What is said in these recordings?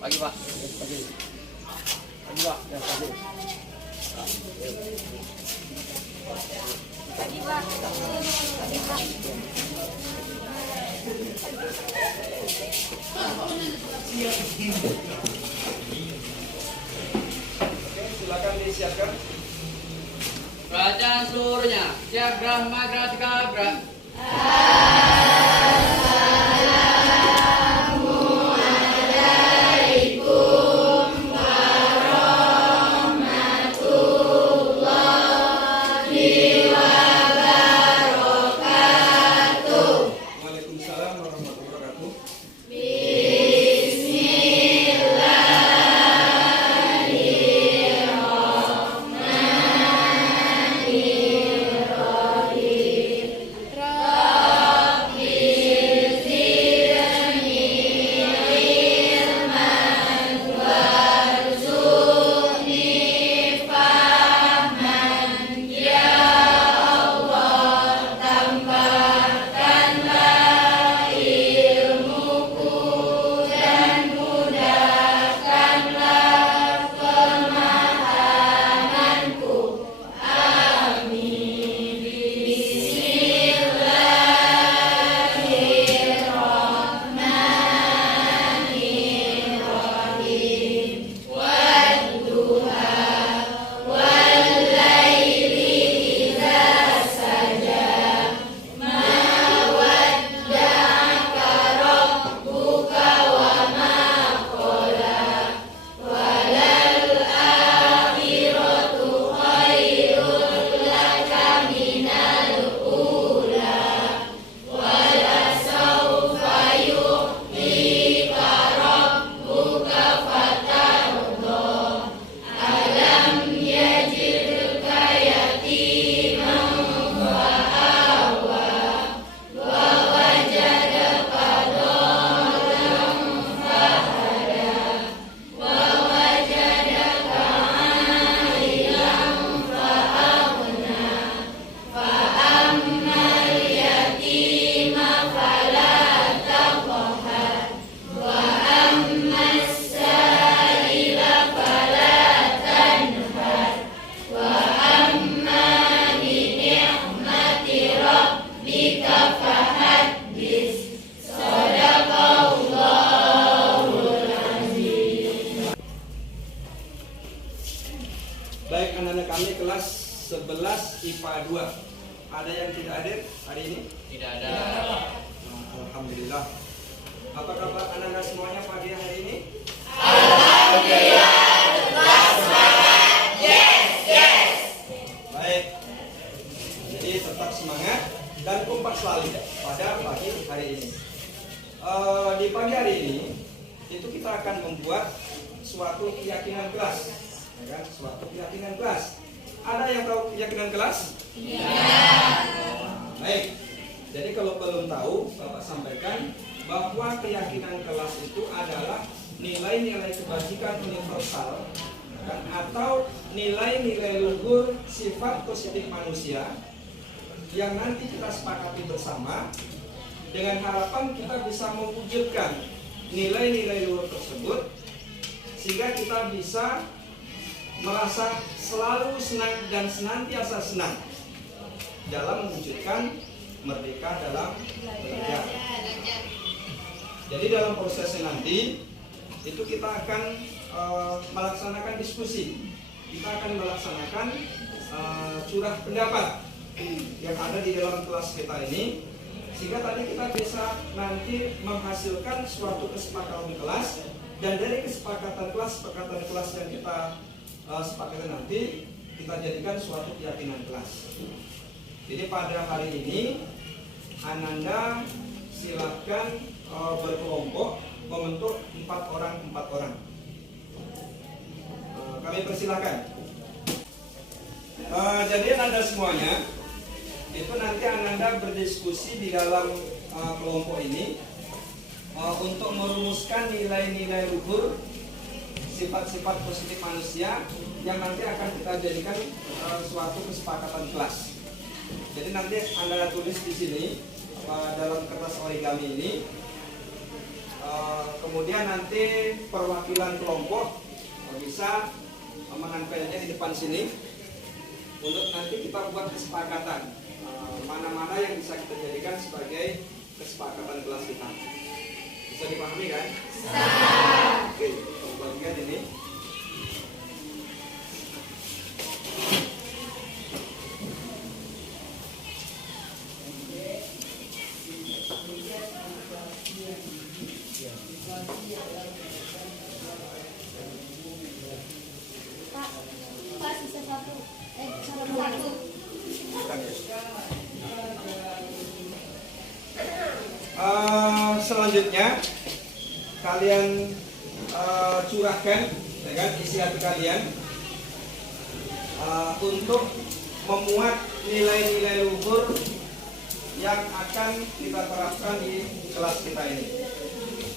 Pagi Pak. Pagi. Pagi Pak. Ya, pagi. Pagi Pak. Pagi Pak. Oke, silakan disiapkan. Bacaan seluruhnya. Siap Brahma Gratika Bra. Waalaikumsalam warahmatullahi wabarakatuh. Baik, anak-anak kami kelas 11 IPA 2. Ada yang tidak hadir hari ini? Tidak ada. Alhamdulillah. Apa kabar anak-anak semuanya pagi hari ini? Baik. Jadi tetap semangat dan kompak selalu pada pagi hari ini. Di pagi hari ini itu kita akan membuat suatu keyakinan kelas, ya kan? Suatu keyakinan kelas. Ada yang tahu keyakinan kelas? Baik. Jadi kalau belum tahu, Bapak sampaikan bahwa keyakinan kelas itu adalah nilai-nilai kebajikan universal, kan? Atau nilai-nilai luhur sifat positif manusia yang nanti kita sepakati bersama dengan harapan kita bisa mewujudkan nilai-nilai luhur tersebut sehingga kita bisa merasa selalu senang dan senantiasa senang dalam mewujudkan merdeka dalam belajar. Jadi dalam prosesnya nanti itu kita akan melaksanakan diskusi, kita akan melaksanakan curah pendapat yang ada di dalam kelas kita ini, sehingga tadi kita bisa nanti menghasilkan suatu kesepakatan kelas, dan dari kesepakatan kelas yang kita sepakati nanti kita jadikan suatu keyakinan kelas. Jadi pada hari ini Ananda silakan berkelompok membentuk 4 orang. Kami persilakan. Jadi Ananda semuanya itu nanti Ananda berdiskusi di dalam kelompok ini untuk merumuskan nilai-nilai luhur sifat-sifat positif manusia yang nanti akan kita jadikan suatu kesepakatan kelas. Jadi nanti Anda tulis di sini dalam kertas origami ini Kemudian nanti perwakilan kelompok bisa menempelnya di depan sini untuk nanti kita buat kesepakatan mana-mana yang bisa kita jadikan sebagai kesepakatan kelas kita. Bisa dipahami kan? Bisa. Oke, bagian ini. Pak, sisa satu. Satu. Selanjutnya kalian curahkan ya kan, isi hati kalian untuk memuat nilai-nilai luhur yang akan kita terapkan di kelas kita ini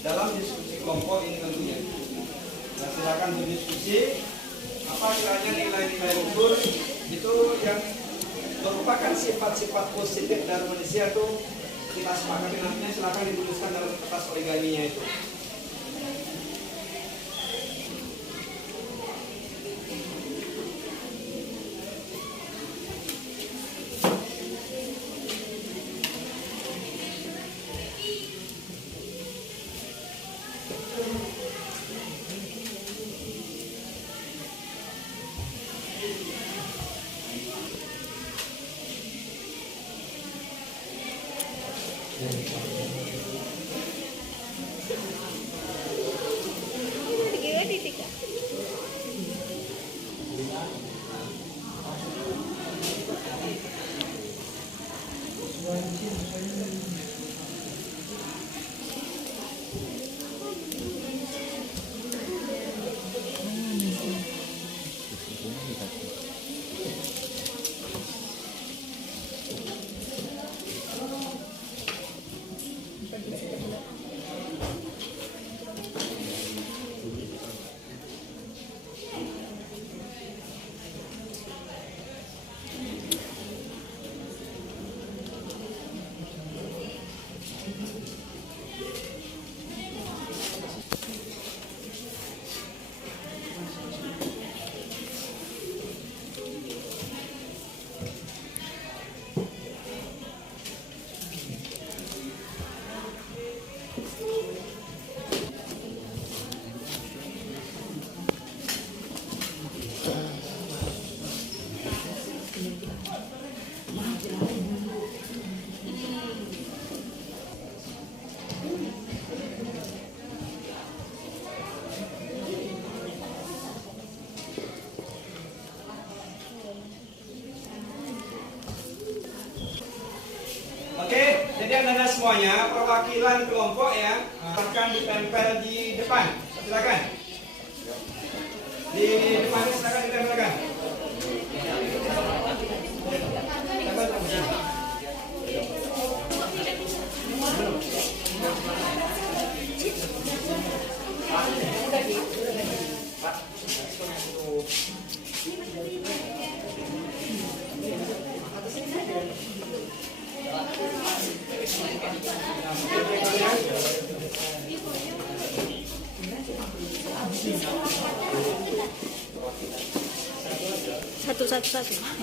dalam diskusi kelompok ini tentunya. Nah, silakan berdiskusi apa kiranya nilai-nilai luhur itu yang merupakan sifat-sifat positif dari manusia itu kita sepakati, nantinya silakan dituliskan dalam kertas origaminya itu. Anda semuanya, perwakilan kelompok ya akan ditempel di depan. Silakan. Di depan silakan ditempelkan. Satu. Hah?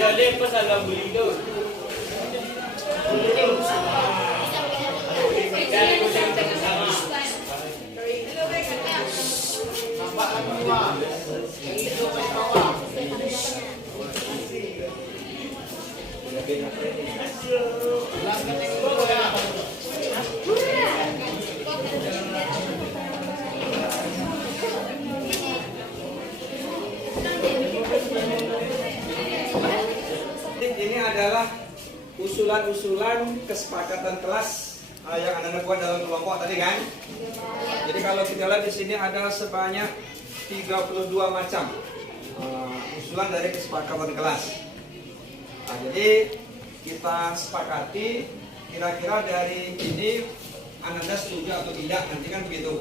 Jadi pasal beli tu. Nampak adalah usulan-usulan kesepakatan kelas yang Anda buat dalam kelompok tadi kan. Jadi kalau kita lihat di sini ada sebanyak 32 macam usulan dari kesepakatan kelas. Nah, jadi kita sepakati kira-kira dari ini Anda setuju atau tidak, nanti kan begitu.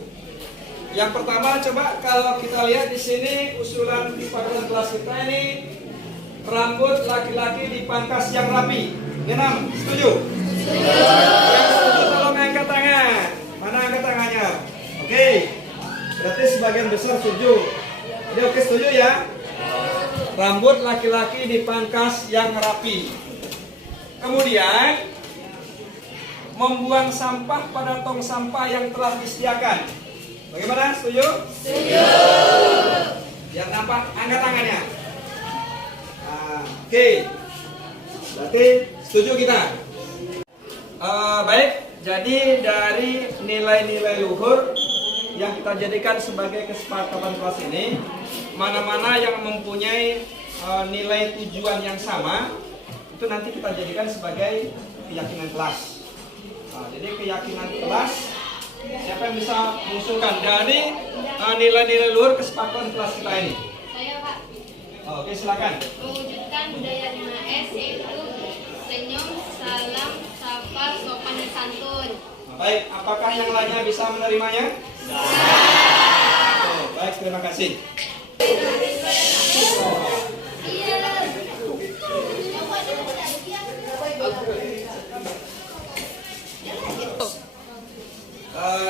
Yang pertama coba kalau kita lihat di sini usulan kesepakatan kelas kita ini, rambut laki-laki dipangkas yang rapi. Genam, setuju? Setuju. Yang setuju tolong angkat tangan. Mana angkat tangannya? Oke. Berarti sebagian besar setuju. Jadi oke, setuju ya? Rambut laki-laki dipangkas yang rapi. Kemudian membuang sampah pada tong sampah yang telah disediakan. Bagaimana? Setuju? Setuju. Yang nampak angkat tangannya. Oke. Berarti setuju kita. Baik. Jadi dari nilai-nilai luhur yang kita jadikan sebagai kesepakatan kelas ini, mana-mana yang mempunyai nilai tujuan yang sama, itu nanti kita jadikan sebagai keyakinan kelas. Jadi keyakinan kelas, siapa yang bisa mengusulkan dari nilai-nilai luhur kesepakatan kelas kita ini? Saya, Pak. Oke, silakan. Mewujudkan budaya 5S, yaitu senyum, salam, sapa, sopan, dan santun. Baik, apakah yang lainnya bisa menerimanya? Baik, terima kasih.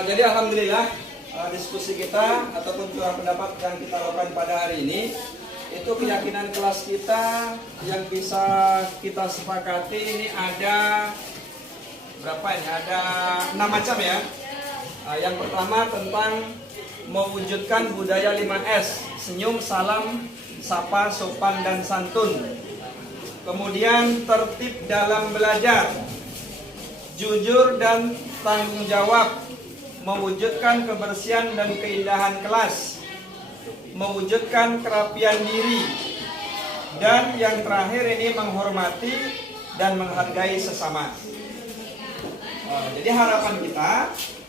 Jadi alhamdulillah diskusi kita ataupun curah pendapat yang kita lakukan pada hari ini, itu keyakinan kelas kita yang bisa kita sepakati ini ada berapa ini? Ada 6 macam ya. Yang pertama tentang mewujudkan budaya 5S, senyum, salam, sapa, sopan, dan santun. Kemudian tertib dalam belajar, jujur dan tanggung jawab, mewujudkan kebersihan dan keindahan kelas, mewujudkan kerapian diri, dan yang terakhir ini menghormati dan menghargai sesama. Jadi harapan kita,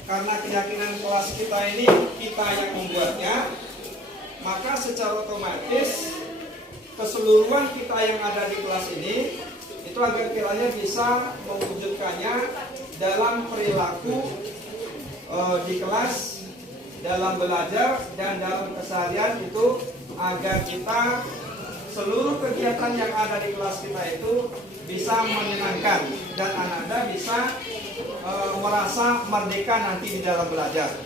karena keyakinan kelas kita ini kita yang membuatnya, maka secara otomatis keseluruhan kita yang ada di kelas ini itu agar kiranya bisa mewujudkannya dalam perilaku di kelas, dalam belajar, dan dalam keseharian itu, agar kita seluruh kegiatan yang ada di kelas kita itu bisa menyenangkan dan anak-anak bisa merasa merdeka nanti di dalam belajar.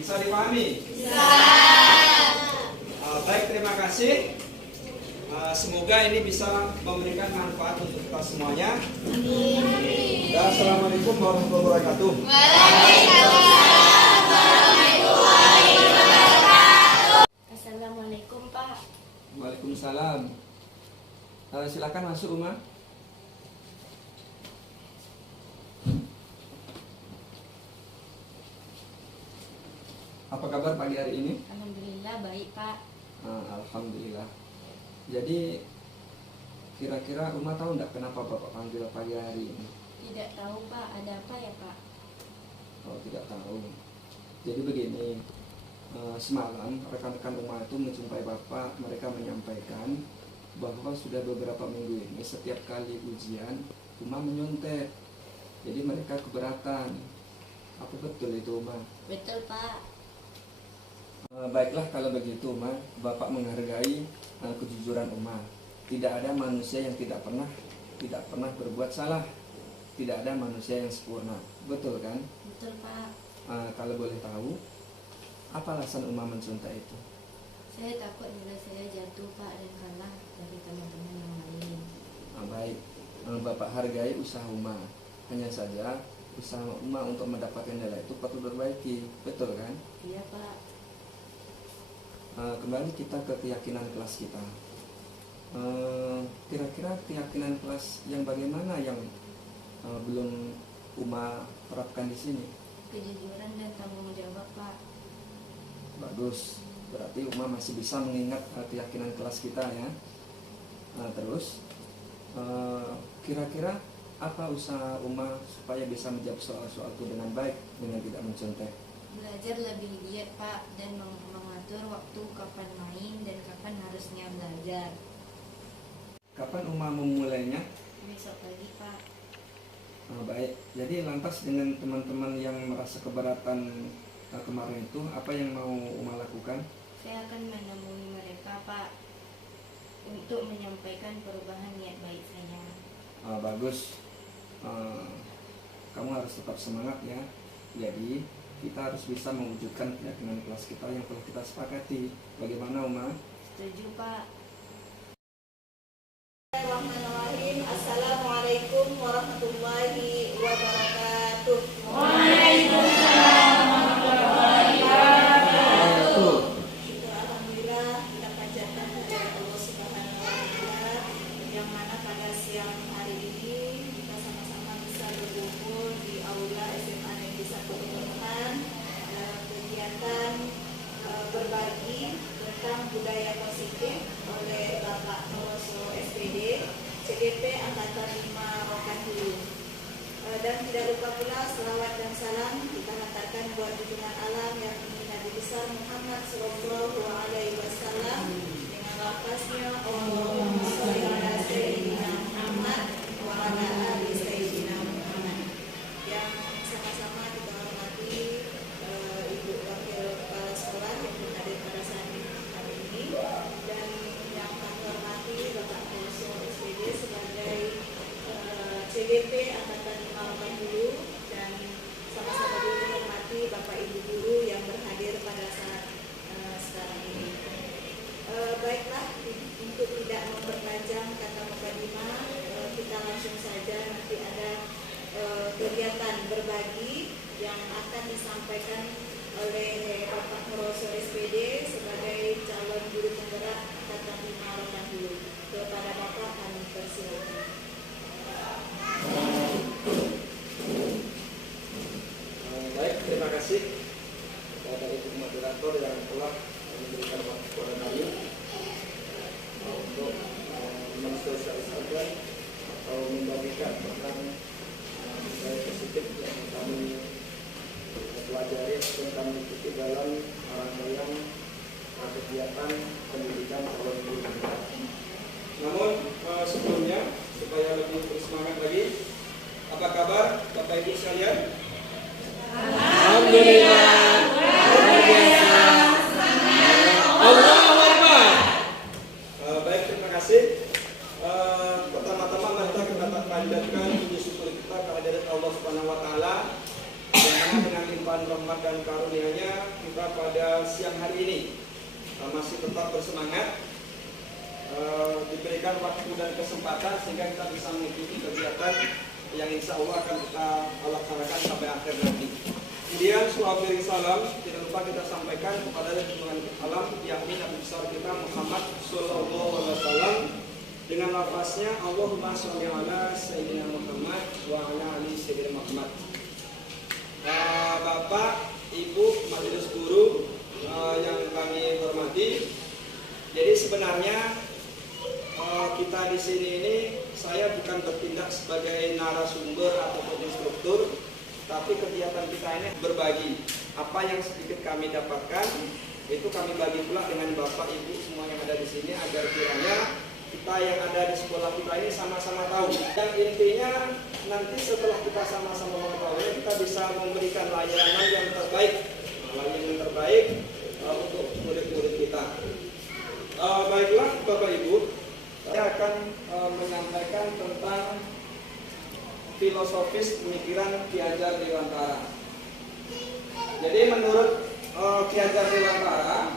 Bisa dipahami? Bisa. Baik, terima kasih. Semoga ini bisa memberikan manfaat untuk kita semuanya. Amin. Dan assalamualaikum warahmatullahi wabarakatuh. Waalaikumsalam warahmatullahi wabarakatuh. Assalamualaikum, Pak. Waalaikumsalam. Silakan masuk, Uma. Apa kabar pagi hari ini? Alhamdulillah baik, Pak. Alhamdulillah. Jadi kira-kira Uma tahu nggak kenapa Bapak panggil pagi hari ini? Tidak tahu, Pak. Ada apa ya, Pak? Oh, tidak tahu. Jadi begini, semalam rekan-rekan Uma itu menjumpai Bapak. Mereka menyampaikan bahwa sudah beberapa minggu ini setiap kali ujian Uma menyontek. Jadi mereka keberatan. Apa betul itu, Uma? Betul, Pak. Baiklah kalau begitu, Uma. Bapak menghargai kejujuran Uma. Tidak ada manusia yang tidak pernah berbuat salah. Tidak ada manusia yang sempurna. Betul kan? Betul, Pak. Kalau boleh tahu, apa alasan Uma mencontek itu? Saya takut bila saya jatuh, Pak, dan kalah dari teman-teman yang lain. Baik, Bapak hargai usaha Uma. Hanya saja usaha Uma untuk mendapatkan nilai itu patut diperbaiki. Betul kan? Iya, Pak. Kembali kita ke keyakinan kelas kita. Kira-kira keyakinan kelas yang bagaimana yang belum Uma terapkan di sini? Kejujuran dan tanggung jawab, Pak. Bagus, berarti Uma masih bisa mengingat keyakinan kelas kita ya. Terus Kira-kira apa usaha Uma supaya bisa menjawab soal-soal itu dengan baik dengan tidak mencontek? Belajar lebih giat Pak, dan mengatur waktu kapan main dan kapan harusnya belajar. Kapan Uma memulainya? Besok pagi Pak. Baik, jadi lantas dengan teman-teman yang merasa keberatan kemarin itu, apa yang mau Uma lakukan? Saya akan menemui mereka Pak, untuk menyampaikan perubahan niat baik saya. Bagus. Kamu harus tetap semangat ya. Jadi kita harus bisa mewujudkan keyakinan kelas kita yang telah kita sepakati. Bagaimana Uma? Setuju Pak. Bismillahirrahmanirrahim. Assalamualaikum warahmatullahi wabarakatuh. Syukur alhamdulillah kita panjatkan kepada Allah Subhanahu wa taala yang mana pada siang hari ini kita sama-sama bisa berkumpul di aula SMA Negeri 1 Perumahan dalam kegiatan berbagi tentang budaya positif oleh Bapak Nuroso SPD CDP Angkatan 5 Rokan Hulu. Dan tidak lupa pula selawat dan salam kita hantarkan buat junjungan alam yang ini Nabi besar Muhammad Sallallahu Alaihi Wasallam dengan lafaznya Allahumma sholli ala sayyidina Muhammad wa ala ali sayyidina Muhammad. Yang sama-sama kita hormati Ibu Wakil Kepala Sekolah yang hadir pada saat ini, dan yang kami hormati Bapak Nuroso SPD sebagai CDP Angkatan 5 Rokan Hulu, dan sama-sama juga dihormati Bapak Ibu guru yang berhadir pada saat sekarang ini. Baiklah, untuk tidak memperpanjang kata mukadimah, kita langsung saja nanti ada kegiatan berbagi yang akan disampaikan oleh Bapak Nuroso SPD sebagai calon guru penggerak Angkatan 5 Rokan Hulu. Kepada Bapak kami persilakan. Baik, terima kasih kepada Ibu Moderator yang telah memberikan waktu kepada kami untuk mensosialisasikan atau membagikan tentang budaya positif yang kami pelajari atau kami ikuti dalam rangkaian kegiatan pendidikan calon guru. Namun sebelumnya supaya lebih bersemangat lagi, apa kabar Bapak Ibu sekalian? Alhamdulillah. Allahu Akbar. Baik, terima kasih. Pertama-tama mari kita panjatkan puji syukur kita kehadirat Allah Subhanahu wa taala yang dengan limpahan rahmat dan karunia-Nya kita pada siang hari ini masih tetap bersemangat, diberikan waktu dan kesempatan sehingga kita bisa mengikuti kegiatan yang insya Allah akan kita laksanakan sampai akhir nanti. Kemudian salawat dan salam tidak lupa kita sampaikan kepada junjungan alam yakni Nabi besar kita Muhammad Sallallahu Alaihi Wasallam dengan lafaznya Allahumma sholli ala sayyidina Muhammad wa ala ali sayyidina Muhammad. Bapak, Ibu, majelis guru yang kami hormati, jadi sebenarnya kita di sini ini saya bukan bertindak sebagai narasumber ataupun instruktur, tapi kegiatan kita ini berbagi apa yang sedikit kami dapatkan itu kami bagi pula dengan Bapak Ibu semua yang ada di sini agar kiranya kita yang ada di sekolah kita ini sama-sama tahu. Yang intinya nanti setelah kita sama-sama mengetahui kita bisa memberikan layanan yang terbaik, untuk murid-murid kita. Baiklah Bapak Ibu, saya akan menyampaikan tentang filosofis pemikiran Ki Hajar Dewantara. Jadi menurut Ki Hajar Dewantara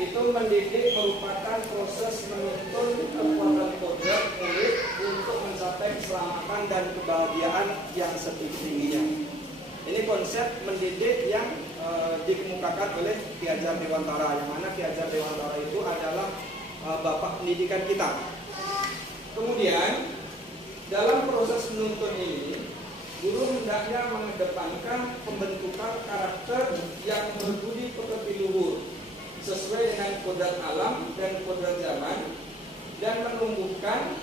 itu mendidik merupakan proses menuntun kekuatan kodrat murid untuk mencapai keselamatan dan kebahagiaan yang setinggi-tingginya. Ini konsep mendidik yang dikemukakan oleh Ki Hajar Dewantara, yang mana Ki Hajar Dewantara itu adalah bapak pendidikan kita. Kemudian dalam proses menuntun ini, guru hendaknya mengedepankan pembentukan karakter yang berbudi pekerti luhur sesuai dengan kodrat alam dan kodrat zaman, dan menumbuhkan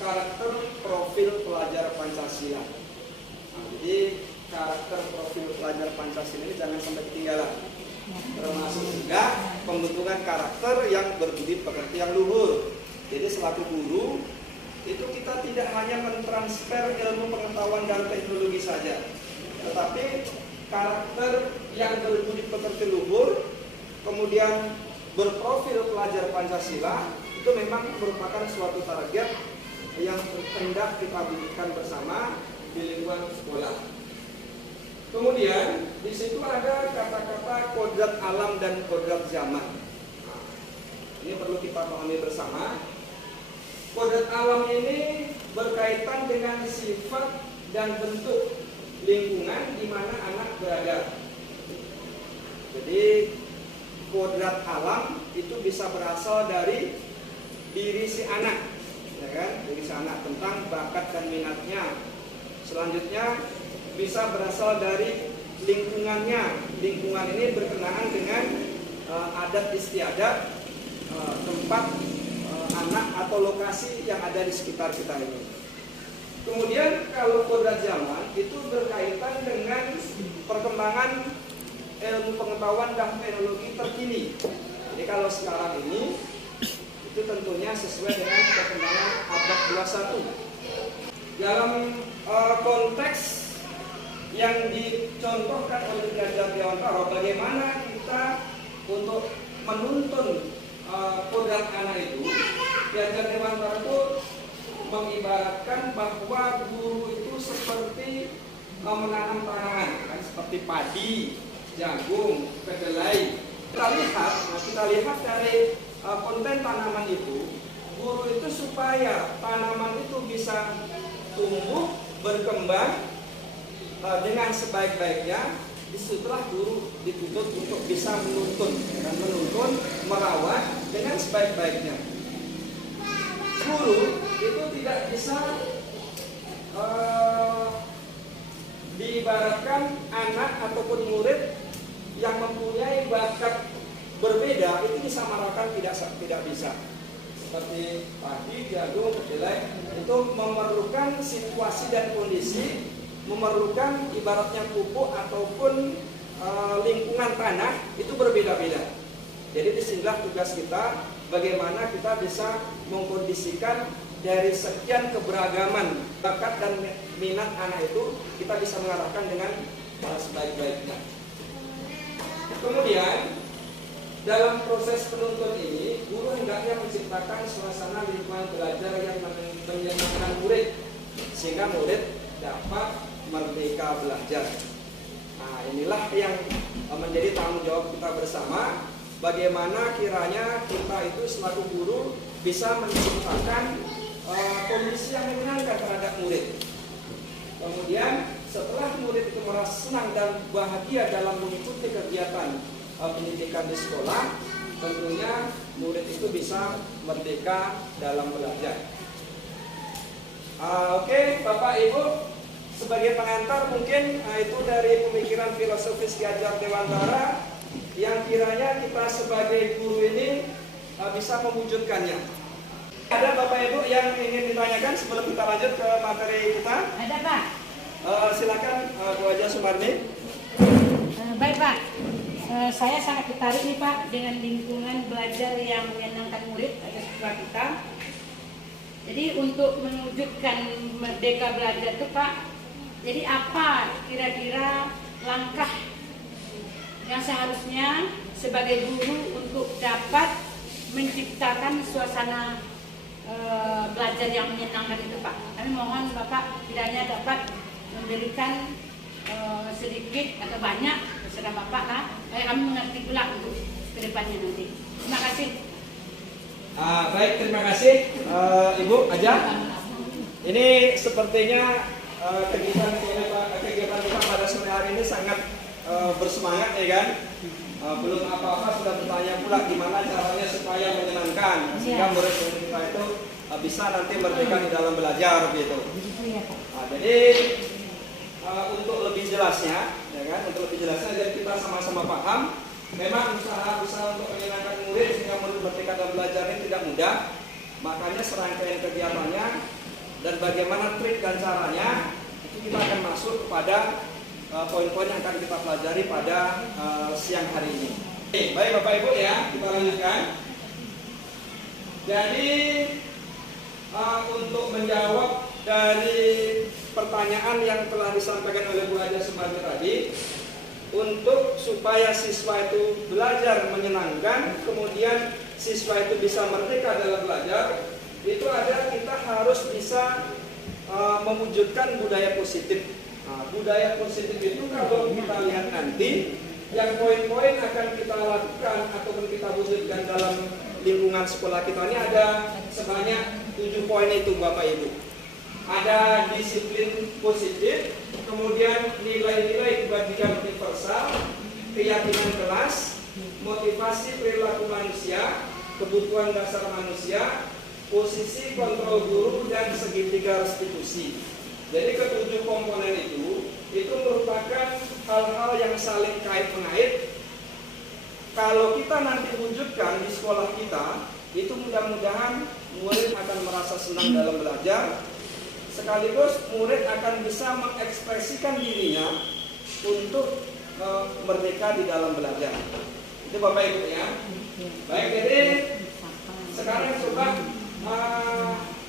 karakter profil pelajar Pancasila. Nah, jadi karakter profil pelajar Pancasila ini jangan sampai ketinggalan. Termasuk juga pembentukan karakter yang berbudi pekerti yang luhur. Jadi selaku guru itu kita tidak hanya mentransfer ilmu pengetahuan dan teknologi saja, tetapi karakter yang berbudi pekerti luhur, kemudian berprofil pelajar Pancasila itu memang merupakan suatu target yang hendak kita wujudkan bersama di lingkungan sekolah. Kemudian di situ ada kata-kata kodrat alam dan kodrat zaman. Nah, ini perlu kita pahami bersama. Kodrat alam ini berkaitan dengan sifat dan bentuk lingkungan di mana anak berada. Jadi kodrat alam itu bisa berasal dari diri si anak, ya kan? Diri si anak tentang bakat dan minatnya. Selanjutnya bisa berasal dari lingkungannya. Lingkungan ini berkenaan dengan adat istiadat tempat anak atau lokasi yang ada di sekitar kita ini. Kemudian kalau kodrat zaman itu berkaitan dengan perkembangan ilmu pengetahuan dan teknologi terkini. Jadi kalau sekarang ini itu tentunya sesuai dengan perkembangan abad 21. Dalam konteks yang dicontohkan oleh Ki Hajar Dewantara, bagaimana kita untuk menuntun kodrat anak itu, Ki Hajar Dewantara itu mengibaratkan bahwa guru itu seperti menanam tanaman, kan? Seperti padi, jagung, kedelai. Kita lihat dari konten tanaman itu, guru itu supaya tanaman itu bisa tumbuh, berkembang dengan sebaik-baiknya. Disitulah guru dituntut untuk bisa menuntun, merawat dengan sebaik-baiknya. Guru itu tidak bisa diibaratkan anak ataupun murid yang mempunyai bakat berbeda itu disamaratakan, tidak bisa. Seperti padi, jagung, kedelai itu memerlukan situasi dan kondisi, memerlukan ibaratnya pupuk ataupun lingkungan tanah itu berbeda-beda. Jadi disinilah tugas kita, bagaimana kita bisa mengkondisikan dari sekian keberagaman bakat dan minat anak itu, kita bisa mengarahkan dengan sebaik-baiknya. Kemudian dalam proses penuntun ini, guru hendaknya menciptakan suasana lingkungan belajar yang menyenangkan murid, sehingga murid dapat merdeka belajar. Nah, inilah yang menjadi tanggung jawab kita bersama. Bagaimana kiranya kita itu selaku guru bisa menciptakan kondisi yang menyenangkan terhadap murid. Kemudian setelah murid itu merasa senang dan bahagia dalam mengikuti kegiatan pendidikan di sekolah, tentunya murid itu bisa merdeka dalam belajar. Oke, Bapak Ibu, sebagai pengantar mungkin itu dari pemikiran filosofis Ki Hajar Dewantara yang kiranya kita sebagai guru ini bisa mewujudkannya. Ada Bapak Ibu yang ingin ditanyakan sebelum kita lanjut ke materi kita? Ada Pak. Silakan Bu Haja Sumarni. Baik Pak. Saya sangat tertarik nih Pak dengan lingkungan belajar yang menyenangkan murid ada siswa kita. Jadi untuk mewujudkan merdeka belajar itu Pak, jadi apa kira-kira langkah yang seharusnya sebagai guru untuk dapat menciptakan suasana belajar yang menyenangkan itu Pak? Kami mohon Bapak kiranya dapat memberikan sedikit atau banyak terserah Bapak lah, kami mengerti pula untuk kedepannya nanti. Terima kasih. Baik, terima kasih Ibu Haja. Ini sepertinya kegiatan kita pada sore hari ini sangat bersemangat, ya kan? Belum apa-apa sudah bertanya pula gimana caranya supaya menyenangkan, sehingga murid-murid kita itu bisa nanti merdeka di dalam belajar gitu. Jadi untuk lebih jelasnya, ya kan? Untuk lebih jelasnya, jadi kita sama-sama paham. Memang usaha untuk menyenangkan murid sehingga murid merdeka dalam belajar ini tidak mudah. Makanya serangkaian kegiatannya dan bagaimana trik dan caranya itu kita akan masuk kepada poin-poin yang akan kita pelajari pada siang hari ini. Oke, baik Bapak Ibu ya, kita lanjutkan. Jadi untuk menjawab dari pertanyaan yang telah disampaikan oleh Bu Haja Sumardi tadi, untuk supaya siswa itu belajar menyenangkan, kemudian siswa itu bisa merdeka dalam belajar, itu ada kita harus bisa mewujudkan budaya positif. Nah, budaya positif itu kalau kita lihat nanti, yang poin-poin akan kita lakukan ataupun kita wujudkan dalam lingkungan sekolah kita ini ada sebanyak 7 poin itu Bapak Ibu. Ada disiplin positif, kemudian nilai-nilai kebajikan universal, keyakinan kelas, motivasi perilaku manusia, kebutuhan dasar manusia, posisi kontrol guru, dan segitiga restitusi. Jadi ketujuh komponen itu merupakan hal-hal yang saling kait-mengait. Kalau kita nanti wujudkan di sekolah kita, itu mudah-mudahan murid akan merasa senang dalam belajar, sekaligus murid akan bisa mengekspresikan dirinya untuk merdeka di dalam belajar. Itu Bapak Ibu ya. Baik, jadi sekarang coba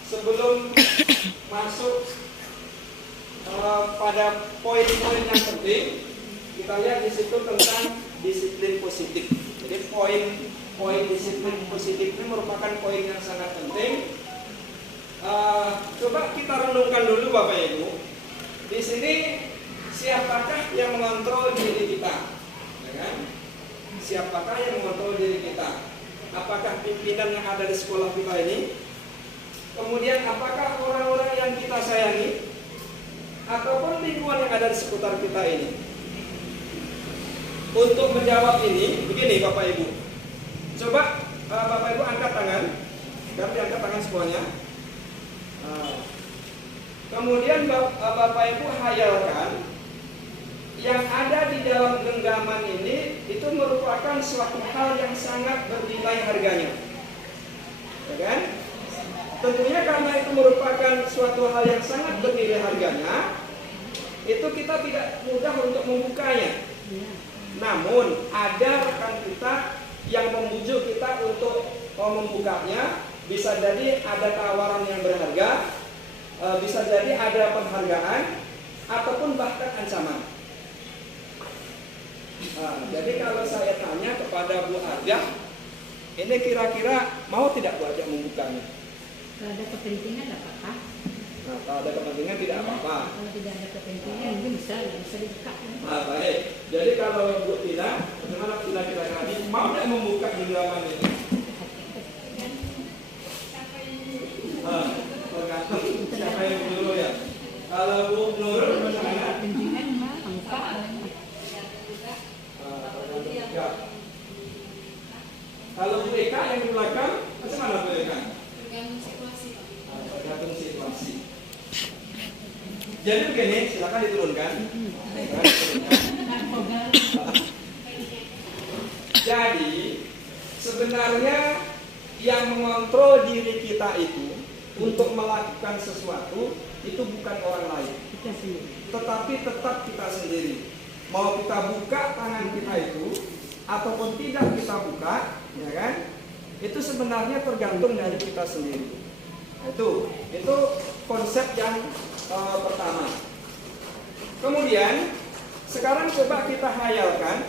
sebelum masuk pada poin-poin yang penting, kita lihat di situ tentang disiplin positif. Jadi poin disiplin positif ini merupakan poin yang sangat penting. Coba kita renungkan dulu Bapak Ibu. Di sini siapakah yang mengontrol diri kita? Ya kan? Siapakah yang mengontrol diri kita? Apakah pimpinan yang ada di sekolah kita ini? Kemudian apakah orang-orang yang kita sayangi? Ataupun lingkungan yang ada di seputar kita ini? Untuk menjawab ini, begini Bapak Ibu. Coba Bapak Ibu angkat tangan. Dan diangkat tangan semuanya. Kemudian Bapak Ibu hayalkan yang ada di dalam genggaman ini itu merupakan suatu hal yang sangat bernilai harganya, ya kan? Tentunya karena itu merupakan suatu hal yang sangat bernilai harganya, itu kita tidak mudah untuk membukanya. Namun ada rekan kita yang membujuk kita untuk membukanya. Bisa jadi ada tawaran yang berharga, bisa jadi ada penghargaan, ataupun bahkan ancaman. Jadi kalau saya tanya kepada Bu Arja, ini kira-kira mau tidak Bu Arja membukanya? Kalau ada kepentingan tidak apa-apa. Nah, kalau ada kepentingan tidak apa-apa. Kalau tidak ada kepentingan mungkin bisa dibuka. Baik. Jadi kalau Bu Tina, bagaimana Tina kira-kira mau tidak membuka genggaman ini? Tergantung siapa yang dulu ya. Kalau Bu Nurul bagaimana? Kepentingan mah buka. Kalau Bu Eka yang di belakang, bagaimana Bu Eka? Tergantung situasi. Tergantung situasi. Jadi begini, silakan diturunkan. Jadi sebenarnya yang mengontrol diri kita itu untuk melakukan sesuatu itu bukan orang lain, tetapi tetap kita sendiri. Mau kita buka tangan kita itu ataupun tidak kita buka, ya kan? Itu sebenarnya tergantung dari kita sendiri. Itu konsep yang pertama. Kemudian sekarang coba kita hayalkan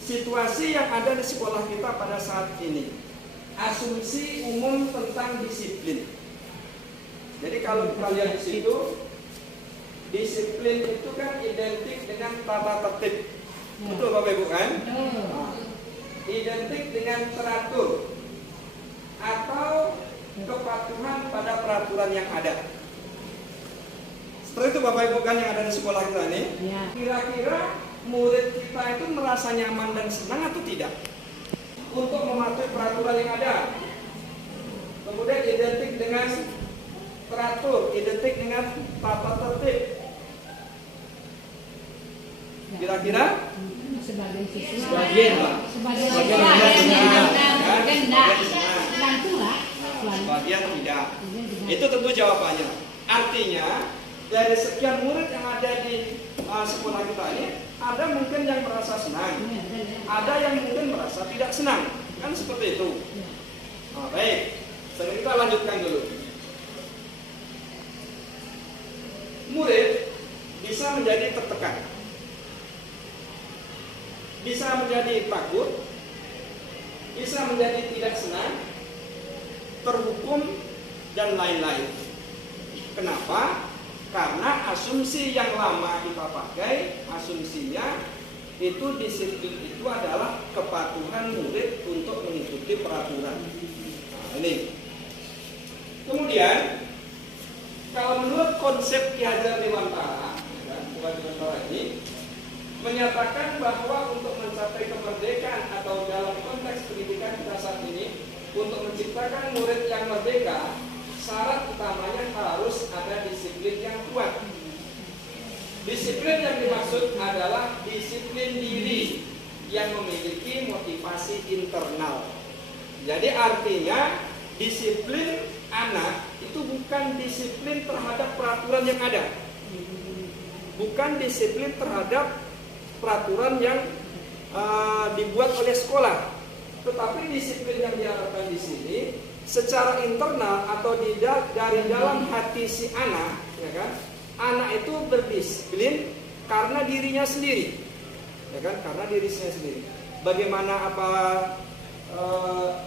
situasi yang ada di sekolah kita pada saat ini. Asumsi umum tentang disiplin. Jadi kalau kita lihat di situ, disiplin itu kan identik dengan tata tertib. Betul Bapak Ibu kan? Identik dengan teratur atau kepatuhan pada peraturan yang ada. Setelah itu Bapak Ibu kan yang ada di sekolah kita ini, kira-kira murid kita itu merasa nyaman dan senang atau tidak untuk mematuhi peraturan yang ada? Kemudian identik dengan teratur, identik dengan tata tertib. Kira-kira? Sebagian lah. Sebagian lah. sebagian tidak. Itu tentu jawabannya. Artinya dari sekian murid yang ada di sekolah kita ini, ada mungkin yang merasa senang, ada yang mungkin merasa tidak senang, kan seperti itu. Baik, sekarang kita lanjutkan dulu. Murid bisa menjadi tertekan, bisa menjadi takut, bisa menjadi tidak senang, terhukum, dan lain-lain. Kenapa? Karena asumsi yang lama kita pakai, asumsinya itu disiplin itu adalah kepatuhan murid untuk mengikuti peraturan. Nah, ini. Kemudian, kalau menurut konsep Ki Hajar Dewantara, ini menyatakan bahwa untuk mencapai kemerdekaan atau dalam konteks pendidikan kita saat ini, untuk menciptakan murid yang merdeka, syarat utamanya harus ada disiplin yang kuat. Disiplin yang dimaksud adalah disiplin diri yang memiliki motivasi internal. Jadi artinya disiplin anak itu bukan disiplin terhadap peraturan yang ada, bukan disiplin terhadap peraturan yang dibuat oleh sekolah, tetapi disiplin yang diharapkan di sini secara internal atau dari dalam hati si anak, ya kan? Anak itu berdisiplin karena dirinya sendiri, ya kan? Karena dirinya sendiri. Bagaimana apa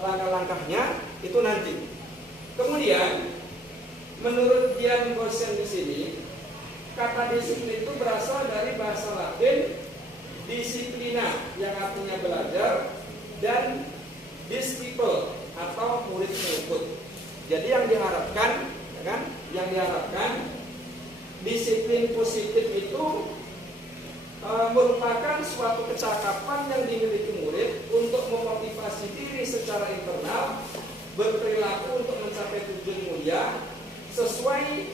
langkah-langkahnya itu nanti. Kemudian menurut Dian Gosen di sini, kata disiplin itu berasal dari bahasa Latin disiplina yang artinya belajar dan disciple atau murid mengikut. Jadi yang diharapkan, ya kan? Yang diharapkan disiplin positif itu merupakan suatu kecakapan yang dimiliki murid untuk memotivasi diri secara internal, berperilaku untuk mencapai tujuan mulia sesuai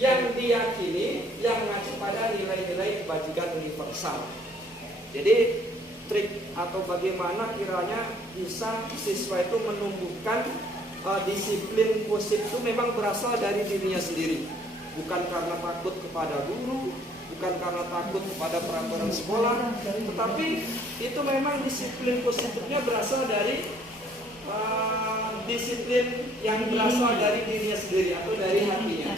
yang diyakini, yang mengacu pada nilai-nilai kebajikan universal. Jadi trik atau bagaimana kiranya bisa siswa itu menumbuhkan disiplin positif itu memang berasal dari dirinya sendiri, bukan karena takut kepada guru, bukan karena takut kepada peraturan sekolah, tetapi itu memang disiplin positifnya berasal dari disiplin yang berasal dari dirinya sendiri atau dari hatinya.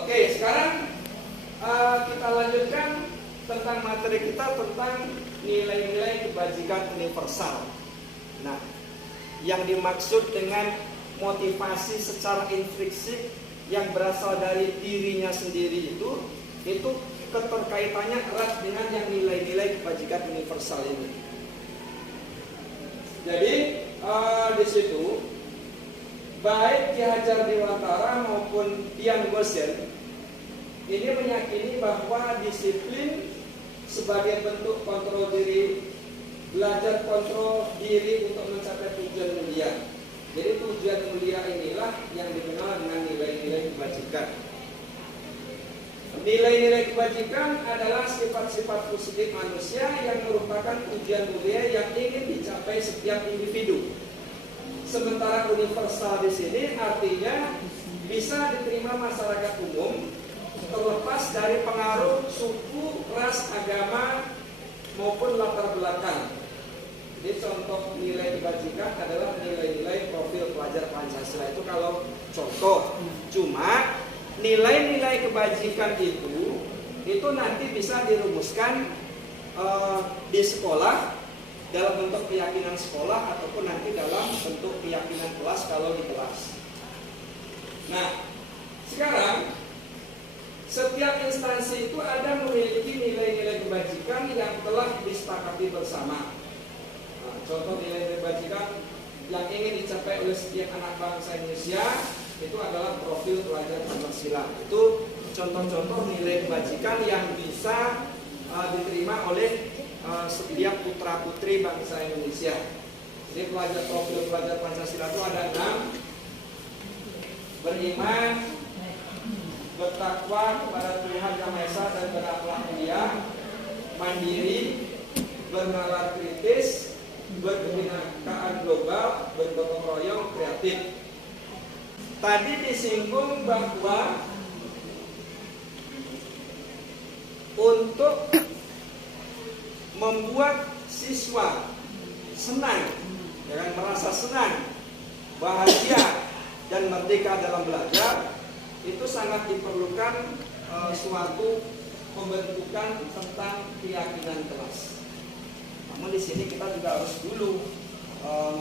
Oke, sekarang kita lanjutkan tentang materi kita tentang nilai-nilai kebajikan universal. Nah, yang dimaksud dengan motivasi secara intrinsik yang berasal dari dirinya sendiri itu keterkaitannya erat dengan yang nilai-nilai kebajikan universal ini. Jadi di situ baik Ki Hajar Dewantara maupun Dian Gosen ini meyakini bahwa disiplin sebagai bentuk kontrol diri, belajar kontrol diri untuk mencapai tujuan mulia. Jadi tujuan mulia inilah yang dikenal dengan nilai-nilai kebajikan. Nilai-nilai kebajikan adalah sifat-sifat positif manusia yang merupakan tujuan mulia yang ingin dicapai setiap individu. Sementara universal di sini artinya bisa diterima masyarakat umum terlepas dari pengaruh suku, ras, agama maupun latar belakang. Jadi contoh nilai kebajikan adalah nilai-nilai profil pelajar Pancasila itu kalau contoh. Cuma nilai-nilai kebajikan itu nanti bisa dirumuskan di sekolah dalam bentuk keyakinan sekolah ataupun nanti dalam bentuk keyakinan kelas kalau di kelas. Nah, sekarang setiap instansi itu ada memiliki nilai-nilai kebajikan yang telah disepakati bersama. Nah, contoh nilai kebajikan yang ingin dicapai oleh setiap anak bangsa Indonesia itu adalah profil pelajar Pancasila. Itu contoh-contoh nilai kebajikan yang bisa diterima oleh setiap putra-putri bangsa Indonesia. Jadi profil pelajar Pancasila itu ada 6: beriman, bertakwa kepada Tuhan Yang Maha Esa dan berakhlak mulia, mandiri, bernalar kritis, berkebinekaan global, bergotong royong, kreatif. Tadi disinggung bahwa untuk membuat siswa senang, merasa senang, bahagia, dan merdeka dalam belajar, itu sangat diperlukan suatu pembentukan tentang keyakinan kelas. Namun di sini kita juga harus dulu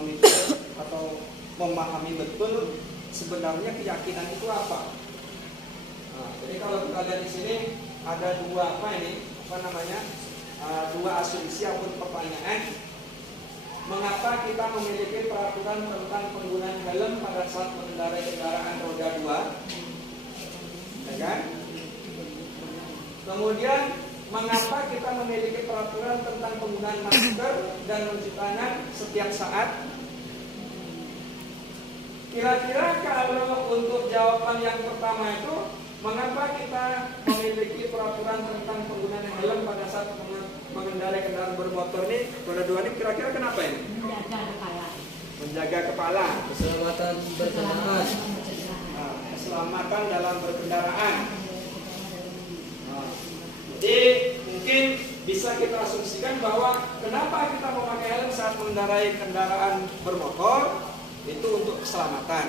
memikir atau memahami betul sebenarnya keyakinan itu apa. Nah, jadi kalau kita lihat di sini ada dua dua asumsi ataupun pertanyaan. Mengapa kita memiliki peraturan tentang penggunaan helm pada saat mengendarai kendaraan roda 2? Ya kan? Kemudian mengapa kita memiliki peraturan tentang penggunaan masker dan mencuci tangan setiap saat? Kira-kira kalau untuk jawaban yang pertama itu, mengapa kita memiliki peraturan tentang penggunaan helm pada saat mengendarai kendaraan bermotor ini, roda 2 ini, kira-kira kenapa ini? Menjaga kepala. Menjaga kepala. Keselamatan berkendaraan. Nah, keselamatan dalam berkendaraan. Nah, jadi mungkin bisa kita asumsikan bahwa kenapa kita memakai helm saat mengendarai kendaraan bermotor itu untuk keselamatan.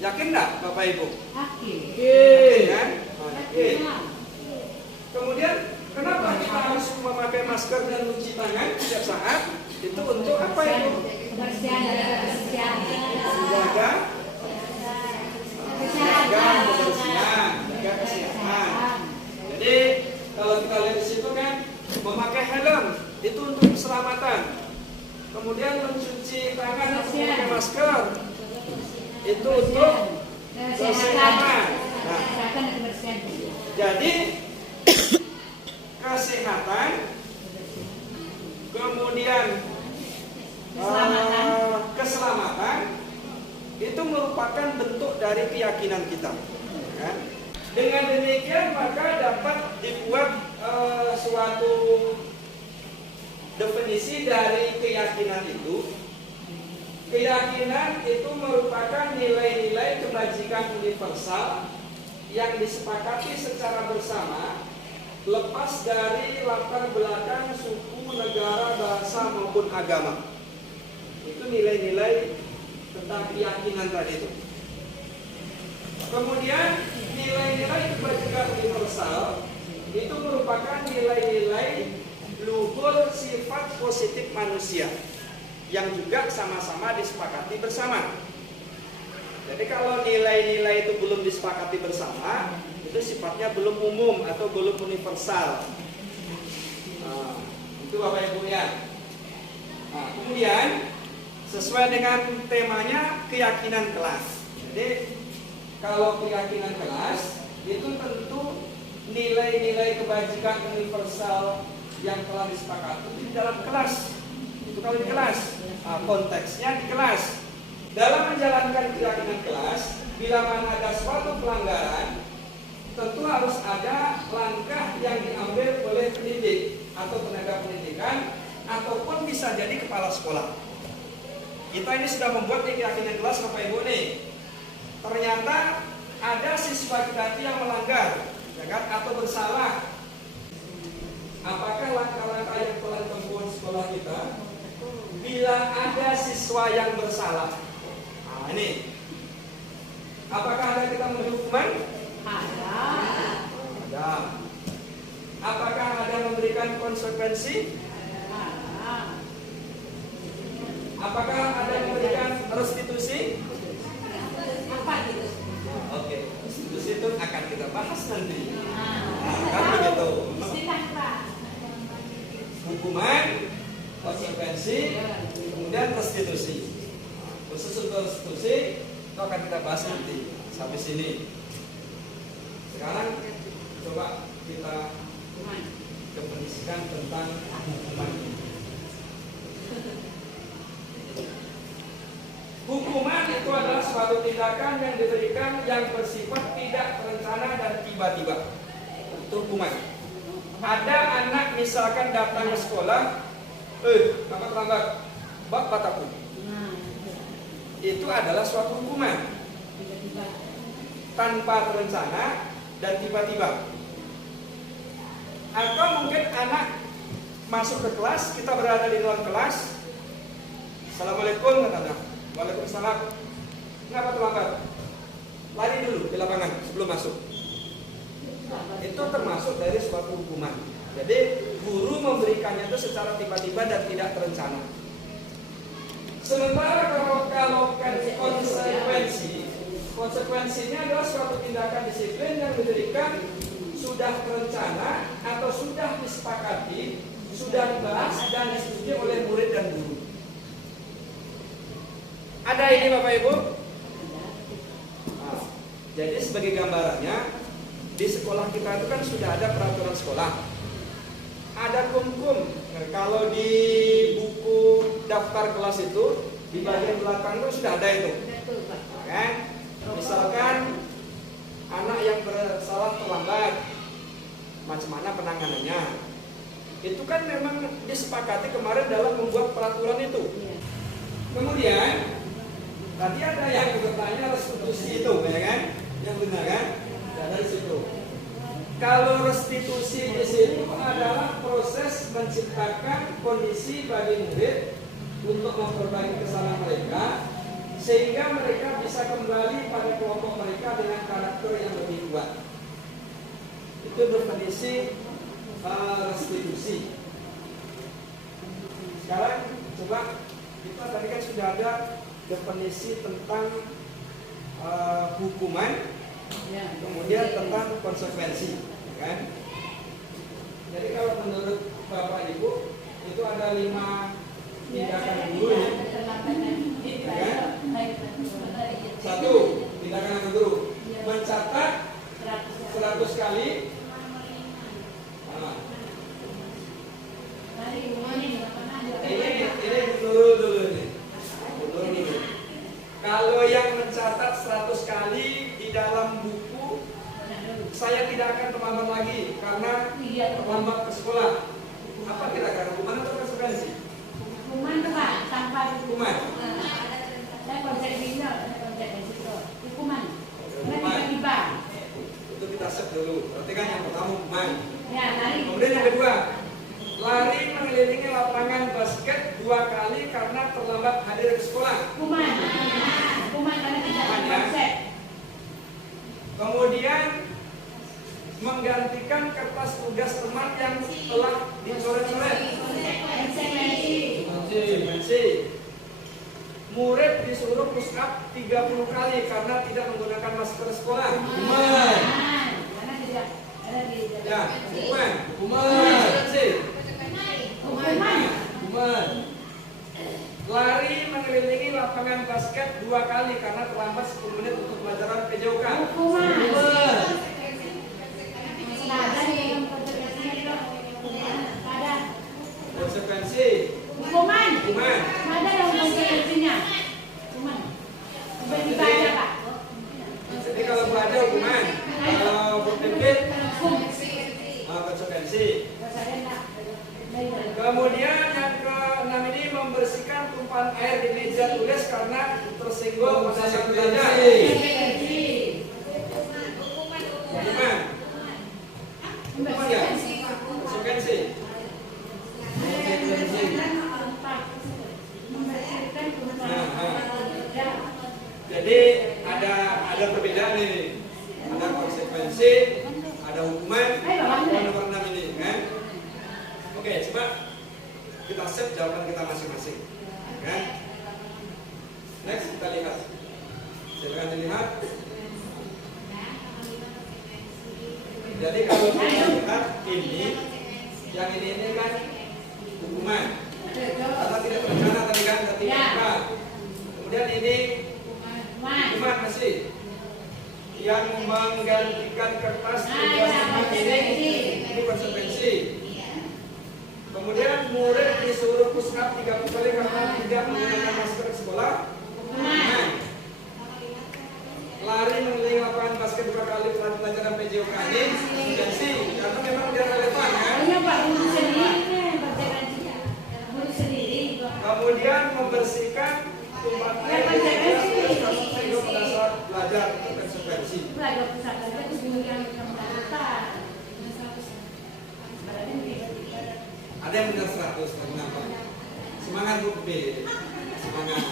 Yakin nggak Bapak Ibu? Yakin. Kan? Yakin. Kemudian kenapa kita harus memakai masker dan mencuci tangan setiap saat? Itu untuk apa Ibu? Kebersihan. Menjaga kebersihan, menjaga kesehatan. Jadi kalau kita lihat di situ kan, memakai helm itu untuk keselamatan. Kemudian mencuci tangan atau memakai masker itu untuk kesehatan. Nah, jadi kesehatan, kemudian keselamatan itu merupakan bentuk dari keyakinan kita. Kan? Dengan demikian maka dapat dibuat suatu definisi dari keyakinan itu. Keyakinan itu merupakan nilai-nilai kebajikan universal yang disepakati secara bersama, lepas dari latar belakang suku, negara, bahasa maupun agama. Itu nilai-nilai tentang keyakinan tadi itu. Kemudian nilai-nilai kebajikan universal itu merupakan nilai-nilai luhur sifat positif manusia yang juga sama-sama disepakati bersama. Jadi kalau nilai-nilai itu belum disepakati bersama, itu sifatnya belum umum atau belum universal. Nah, itu Bapak Ibu ya. Nah, kemudian sesuai dengan temanya keyakinan kelas. Jadi kalau keyakinan kelas itu tentu nilai-nilai kebajikan universal yang telah disepakati di dalam kelas. Itu kalau di kelas, konteksnya di kelas. Dalam menjalankan keyakinan kelas, bila mana ada suatu pelanggaran, tentu harus ada langkah yang diambil oleh pendidik atau tenaga pendidikan, ataupun bisa jadi kepala sekolah. Kita ini sudah membuat keyakinan kelas Bapak Ibu nih. Ternyata ada siswa kita yang melanggar, ya kan, atau bersalah. Apakah langkah-langkah yang telah ditempuh sekolah kita bila ada siswa yang bersalah? Nah ini, apakah ada kita memberi hukuman? Ada. Apakah ada memberikan konsekuensi? Apakah ada memberikan restitusi? Apa gitu? Oke, restitusi itu akan kita bahas nanti. Kan begitu. Hukuman, konsekuensi, kemudian restitusi. Khusus untuk restitusi itu akan kita bahas nanti sampai sini. Sekarang coba kita definisikan tentang hukuman. Hukuman itu adalah suatu tindakan yang diberikan yang bersifat tidak terencana dan tiba-tiba. Itu hukuman. Ada anak misalkan datang ke sekolah, apa terlambat? bab bataku. Nah, Itu adalah suatu hukuman tiba-tiba. tanpa terencana dan tiba-tiba. Atau mungkin anak masuk ke kelas, kita berada di dalam kelas. Assalamualaikum katanya. Waalaikumsalam. Kenapa terlambat? Lari dulu di lapangan sebelum masuk. Itu termasuk dari suatu hukuman. Jadi guru memberikannya itu secara tiba-tiba dan tidak terencana. Sementara kalau konsekuensinya adalah suatu tindakan disiplin yang diberikan sudah terencana atau sudah disepakati, sudah dibahas dan disetujui oleh murid dan guru. Ada ini Bapak Ibu? Nah, jadi sebagai gambarannya, di sekolah kita itu kan sudah ada peraturan sekolah. Ada kum-kum. Nah, kalau di buku daftar kelas itu di bagian belakang itu sudah ada itu. Betul, Pak. Kan? Misalkan anak yang bersalah terlambat, macam mana penanganannya? Itu kan memang disepakati kemarin dalam membuat peraturan itu. Iya. Kemudian tadi ada yang bertanya restitusi itu, ya kan? Yang benar kan? Dari situ. Kalau restitusi di situ adalah proses menciptakan kondisi bagi murid untuk memperbaiki kesalahan mereka, sehingga mereka bisa kembali pada kelompok mereka dengan karakter yang lebih kuat. Itu definisi restitusi. Sekarang coba kita tadi kan sudah ada definisi tentang hukuman, Ya. kemudian tentang konsekuensi, kan? Jadi kalau menurut Bapak Ibu itu ada 5 tindakan guru ya. Satu, tindakan guru mencatat 100 kali. Nah, ini dulu nih. Dulu. Kalau yang mencatat 100 kali di dalam buku, saya tidak akan terlambat lagi karena terlambat ke sekolah. Apa kira-kira hukuman atau konsekuensi? Hukuman tuh Pak, tanpa Hukuman. Saya konsekuensinya, hukuman. Karena Hukuman. tiba-tiba. Itu kita set dulu. Berarti kan yang pertama hukuman. Ya, lari. Kemudian yang kedua, lari mengelilingi lapangan basket 2 kali karena terlambat hadir ke sekolah. Hukuman. Hukuman karena tidak Hukuman, ya. konsep. Kemudian menggantikan kertas tugas teman yang telah dicoret-coret. Konsekuensi. Murid disuruh push up 30 kali karena tidak menggunakan masker sekolah. Hukuman. Karena tidak ada di Ya, hukuman. Konsekuensi. hukuman. Hukuman. Lari mengelilingi lapangan basket 2 kali karena terlambat 10 menit untuk pelajaran kejauhan. Hukuman. Hukuman. Nah, ada di dalam konsekuensinya itu. Ada Konsekuensi. hukuman. Hukuman. Ada dalam konsekuensinya. Hukuman. Tiba-tiba aja Pak. Jadi kalau baca hukuman, kalau berpikir Hukum. konsekuensi. Saya enggak. Kemudian yang ke-6 ini membersihkan tumpahan air di meja tulis karena tersenggol pada saat belajar. Hukuman. Hukuman ya? Konsekuensi. Jadi ada perbedaan nih. Ada konsekuensi, ada hukuman, ada nomor 6 ini kan? Oke, coba kita set jawaban kita masing-masing, kan? Next kita lihat. Silakan dilihat. Jadi kalau kita lihat ini, yang ini kan hukuman. Karena tidak berencana tadi kan, tiba-tiba. Kemudian ini hukuman masih. Yang menggantikan kertas tugas teman ini konsekuensi. Kemudian murid disuruh push up 30 kali karena tidak menggunakan masker di sekolah. Lari mengelilingi lapangan basket 2 kali pelajaran PJOK ini konsekuensi karena memang tidak relevan kan. Hanya Pak guru sendiri konsekuensinya. Guru sendiri. Kemudian Kemudian membersihkan tumpahan air pada saat belajar itu konsekuensi. Belajar pusat saja itu yang Ada yang benar 100, kenapa? Semangat Bu B. Semangat.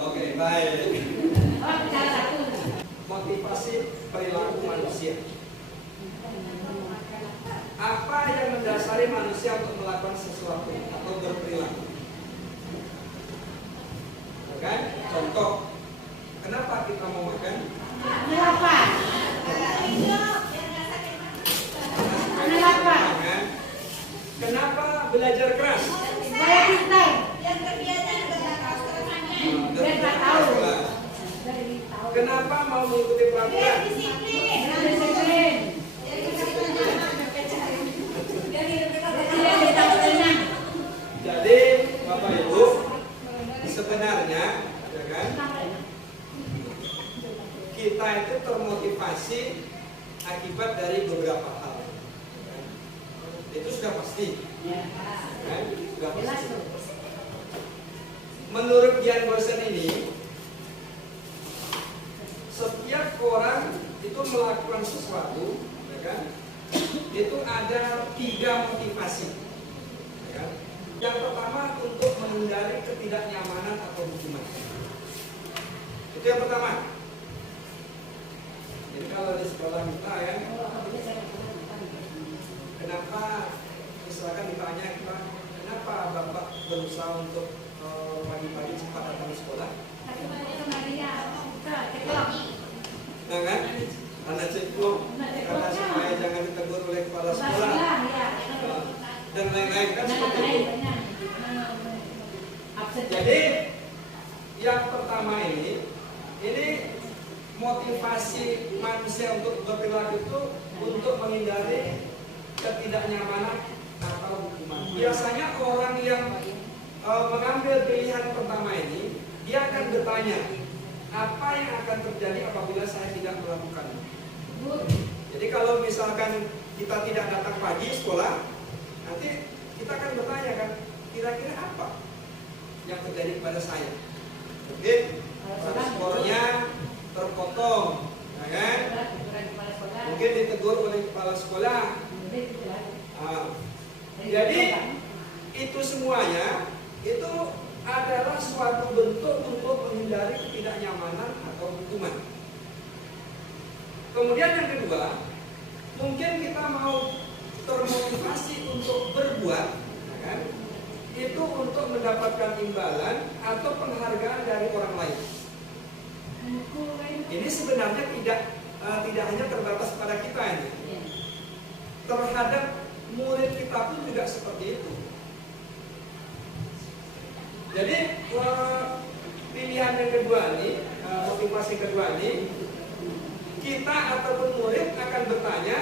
Oke, baik. Motivasi perilaku manusia. Apa yang mendasari manusia untuk melakukan sesuatu atau berperilaku? Kan? Contoh, kenapa kita mau makan? Kenapa? Kenapa belajar keras? Saya pintar. Kenapa mau mengikuti peraturan? Jadi Bapak Ibu, sebenarnya ya kan, kita itu termotivasi akibat dari beberapa hal. Itu sudah pasti. Kan? Sudah pasti. Menurut Dian Gosen ini, setiap orang itu melakukan sesuatu, ya kan? Itu ada 3 motivasi. Ya kan? Yang pertama untuk menghindari ketidaknyamanan atau hukuman. Itu yang pertama. Jadi kalau di sekolah kita ya, kenapa misalkan ditanya kita, kenapa Bapak berusaha untuk pagi-pagi cepat datang ke sekolah? Nah kan? Karena ceklok, karena supaya jangan ditegur oleh kepala sekolah dan lain-lain kan seperti itu. Jadi yang pertama ini motivasi manusia untuk berperilaku itu untuk menghindari ketidaknyamanan atau hukuman. Biasanya orang yang mengambil pilihan pertama ini, dia akan bertanya, apa yang akan terjadi apabila saya tidak melakukannya? Jadi kalau misalkan kita tidak datang pagi sekolah, nanti kita akan bertanya kan, kira-kira apa yang terjadi kepada saya? Mungkin transportnya terpotong, ya kan? Mungkin ditegur oleh kepala sekolah. Jadi itu semuanya itu adalah suatu bentuk untuk menghindari ketidaknyamanan atau hukuman. Kemudian yang kedua, mungkin kita mau termotivasi untuk berbuat, ya kan? Itu untuk mendapatkan imbalan atau penghargaan dari orang lain. Ini sebenarnya tidak hanya terbatas pada kita ini. Terhadap murid kita pun juga seperti itu. Jadi pilihan yang kedua ini, motivasi kedua ini, kita ataupun murid akan bertanya,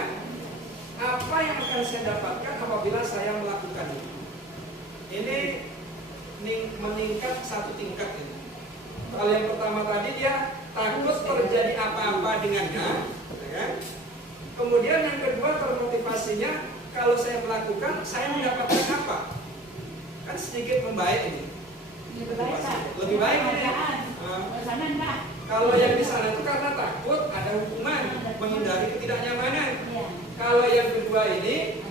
apa yang akan saya dapatkan apabila saya melakukan ini? Ini meningkat 1 tingkat ini. Kalau yang pertama tadi dia takut terjadi apa-apa dengannya, ya kan? Kemudian yang kedua termotivasinya, kalau saya melakukan, saya mendapatkan apa? Kan sedikit membaik ini. Lebih baik ini. Kalau yang di sana itu karena takut ada hukuman, menghindari ketidaknyamanan. Kalau yang kedua ini,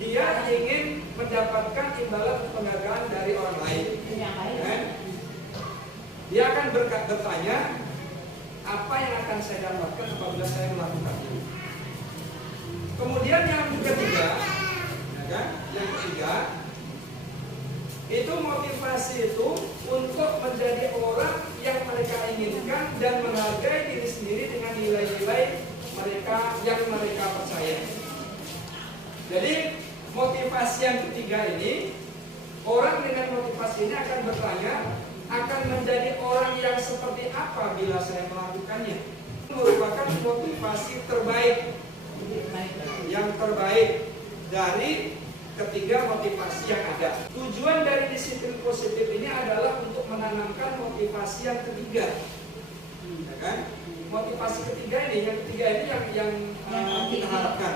dia ingin mendapatkan imbalan penghargaan dari orang lain. Kan? Dia akan bertanya, apa yang akan saya dapatkan apabila saya melakukan ini? Kemudian yang ketiga, ya kan? Yang ketiga, itu motivasi itu untuk menjadi orang yang mereka inginkan dan menghargai diri sendiri dengan nilai-nilai mereka yang mereka percaya. Jadi motivasi yang ketiga ini, orang dengan motivasi ini akan bertanya, akan menjadi orang yang seperti apa bila saya melakukannya. Merupakan motivasi terbaik, yang terbaik dari ketiga motivasi yang ada. Tujuan dari disiplin positif ini adalah untuk menanamkan motivasi yang ketiga, ya kan? Motivasi ketiga ini, yang ketiga ini yang kita harapkan.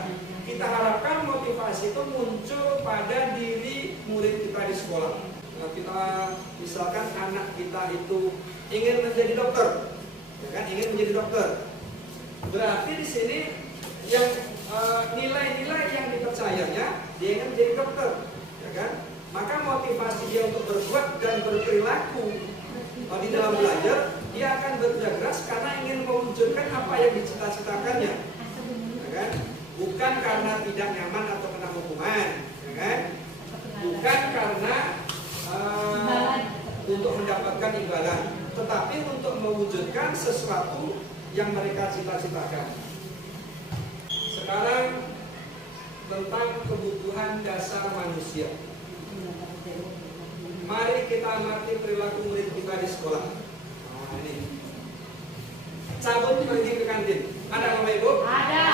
kita harapkan motivasi itu muncul pada diri murid kita di sekolah. Nah, kita misalkan anak kita itu ingin menjadi dokter, ya kan, ingin menjadi dokter. Berarti di sini yang nilai-nilai yang dipercayanya dia ingin menjadi dokter, ya kan? Maka motivasi dia untuk berbuat dan berperilaku di dalam belajar, dia akan bekerja keras karena ingin mewujudkan apa yang dicita-citakannya, ya kan? Bukan karena tidak nyaman atau kena hukuman, ya kan? Bukan karena untuk mendapatkan imbalan, tetapi untuk mewujudkan sesuatu yang mereka cita-citakan. Sekarang tentang kebutuhan dasar manusia. Mari kita amati perilaku murid kita di sekolah. Ini cabut pergi ke kantin. Ada Bapak Ibu? Ada.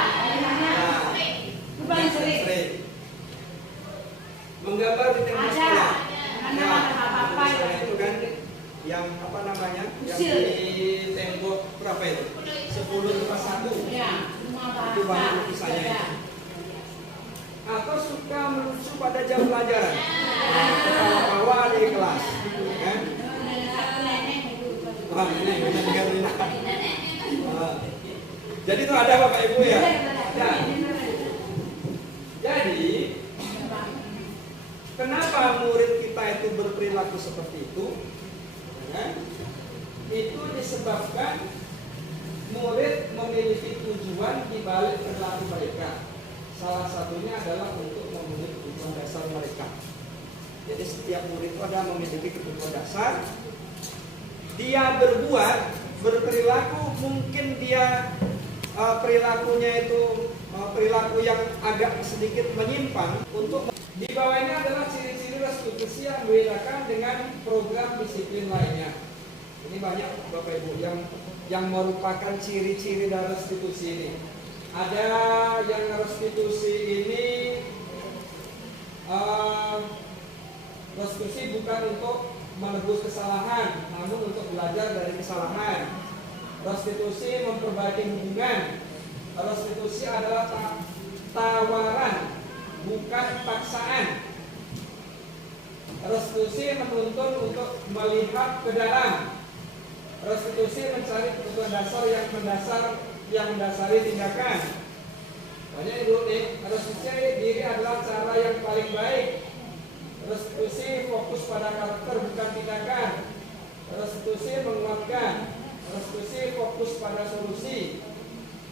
Bukan sering. Menggambar di tembok Ada. sekolah. Ada apa-apa itu kan yang apa namanya? Yang di tembok berapa itu? 10/1. Ya, Itu bahan lukisannya itu. Atau suka melucu pada jam pelajaran, ketawa-tawa di kelas, kan? Wah, ini jadi itu ada Bapak Ibu ya. Jadi kenapa murid kita itu berperilaku seperti itu? Ya, itu disebabkan murid memiliki tujuan di balik perilaku mereka. Salah satunya adalah untuk memenuhi kebutuhan dasar mereka. Jadi setiap murid itu ada memiliki kebutuhan dasar. Dia berperilaku, mungkin dia perilakunya itu perilaku yang agak sedikit menyimpang. Untuk di bawahnya adalah ciri-ciri restitusi yang membedakan dengan program disiplin lainnya. Ini banyak Bapak Ibu yang merupakan ciri-ciri dari restitusi ini. Ada yang restitusi ini restitusi bukan untuk menebus kesalahan, namun untuk belajar dari kesalahan. Restitusi memperbaiki hubungan. Restitusi adalah tawaran, bukan paksaan. Restitusi menuntun untuk melihat ke dalam. Restitusi mencari kebutuhan dasar yang mendasari tindakan. Banyak dulu nih, restitusi diri adalah cara yang paling baik. Restitusi fokus pada karakter bukan tindakan. Restitusi menguatkan. Restitusi fokus pada solusi.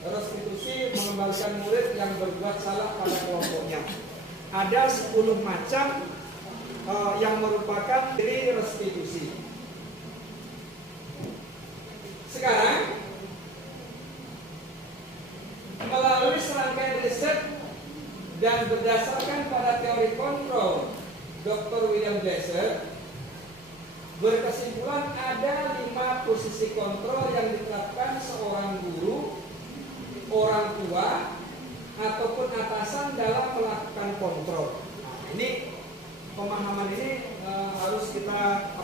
Restitusi mengembalikan murid yang berbuat salah pada kelompoknya. Ada 10 macam yang merupakan ciri restitusi. Sekarang melalui serangkaian riset dan berdasarkan pada teori kontrol Dr. William Glasser berkesimpulan ada 5 posisi kontrol yang diterapkan seorang guru, orang tua, ataupun atasan dalam melakukan kontrol. Nah, ini pemahaman ini harus kita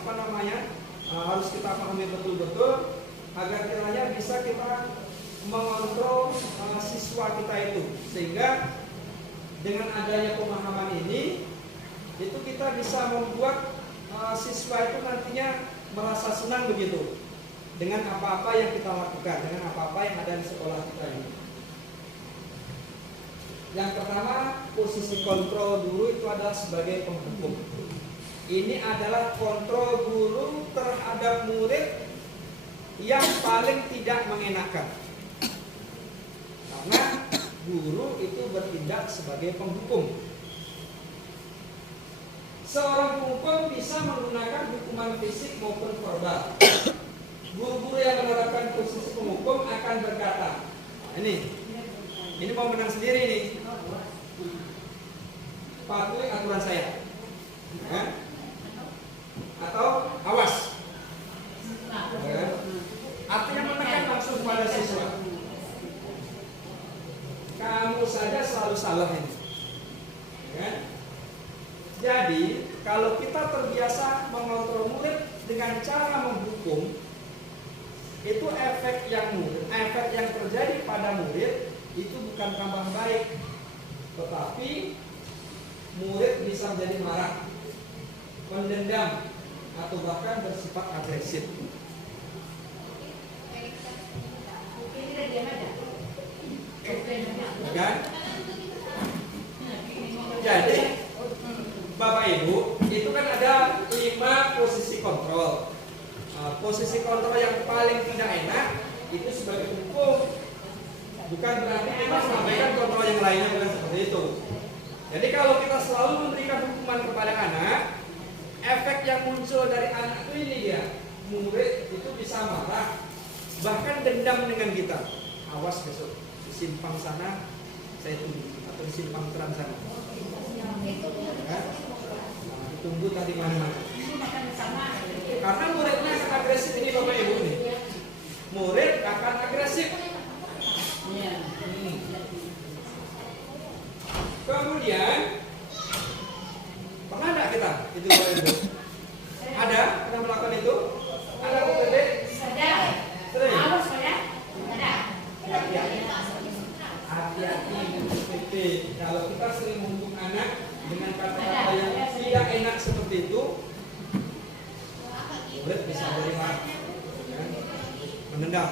harus kita pahami betul-betul agar kiranya bisa kita mengontrol siswa kita itu, sehingga dengan adanya pemahaman ini itu kita bisa membuat siswa itu nantinya merasa senang begitu dengan apa-apa yang kita lakukan, dengan apa-apa yang ada di sekolah kita ini. Yang pertama, posisi kontrol guru itu adalah sebagai penghukum. Ini adalah kontrol guru terhadap murid yang paling tidak mengenakan. Karena guru itu bertindak sebagai penghukum. Seorang penghukum bisa menggunakan hukuman fisik maupun verbal. Guru-guru yang menerapkan posisi penghukum akan berkata, ini mau menang sendiri nih. Patuhi aturan saya, ya? Atau awas. Ya? Artinya menekan langsung pada siswa. Kamu saja selalu salah ini. Ya? Jadi kalau kita terbiasa mengontrol murid dengan cara menghukum, itu efek yang terjadi pada murid itu bukan tambah baik, tetapi murid bisa menjadi marah, mendendam, atau bahkan bersifat agresif. Kan? Jadi Bapak Ibu, itu kan ada 5 posisi kontrol. Posisi kontrol yang paling tidak enak itu sebagai hukum. Bukan berarti kita sampaikan kontrol yang lainnya, bukan seperti itu. Jadi kalau kita selalu memberikan hukuman kepada anak, efek yang muncul dari anak itu ini dia, murid itu bisa marah, bahkan dendam dengan kita. Awas besok di simpang sana saya tunggu, atau di simpang terang sana. Ya? Tunggu tadi mana-mana. Karena muridnya akan agresif ini Bapak Ibu nih. Murid akan agresif. Kemudian pernah enggak kita itu Bapak Ibu? Ada pernah melakukan itu? Ada Bu Bebe? Ada. Sering? Awas ya. Ada. Hati-hati Bu Bebe. Kalau kita sering menghukum anak dengan kata-kata yang tidak enak seperti itu, murid bisa jadi marah, ya, menendam.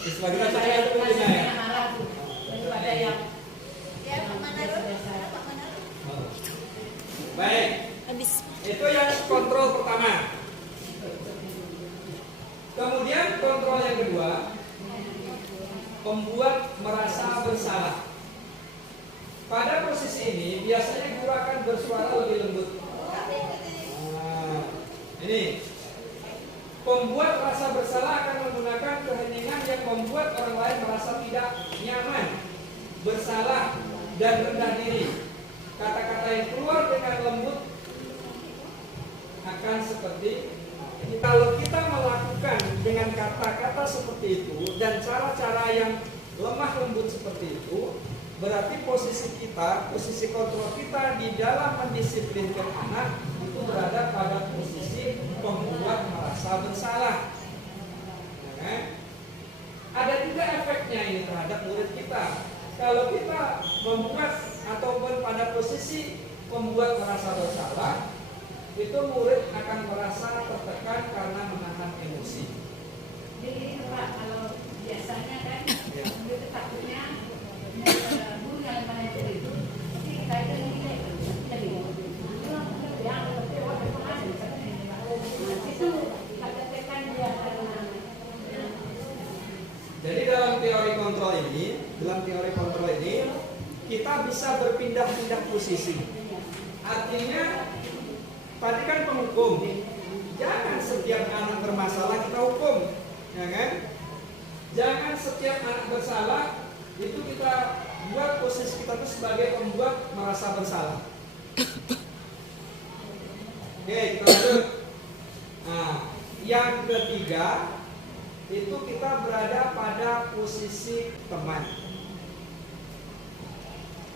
Siswa kita saya itu punya ya. Daripada yang Baik. Itu yang kontrol pertama. Kemudian kontrol yang kedua, membuat merasa bersalah. Pada posisi ini biasanya guru akan bersuara lebih lembut. Nah, ini pembuat rasa bersalah akan menggunakan keheningan yang membuat orang lain merasa tidak nyaman, bersalah, dan rendah diri. Kata-kata yang keluar dengan lembut akan seperti ini. Kalau kita melakukan dengan kata-kata seperti itu dan cara-cara yang lemah lembut seperti itu, berarti posisi kita, posisi kontrol kita di dalam mendisiplinkan anak itu berada pada posisi membuat merasa bersalah. Nah, ada juga efeknya ini terhadap murid kita. Kalau kita membuat ataupun pada posisi membuat merasa bersalah, itu murid akan merasa tertekan karena menahan emosi. Jadi Pak, kalau biasanya kan Ya. itu takutnya guru yang mana itu tapi kita itu jadi yang itu ada tekan dia karena Jadi dalam teori kontrol ini kita bisa berpindah-pindah posisi. Artinya tadi kan penghukum. Jangan setiap anak bermasalah kita hukum, ya kan? Jangan setiap anak bersalah itu kita buat posisi kita itu sebagai pembuat merasa bersalah. Oke, kita lanjut. Nah, yang ketiga itu kita berada pada posisi teman.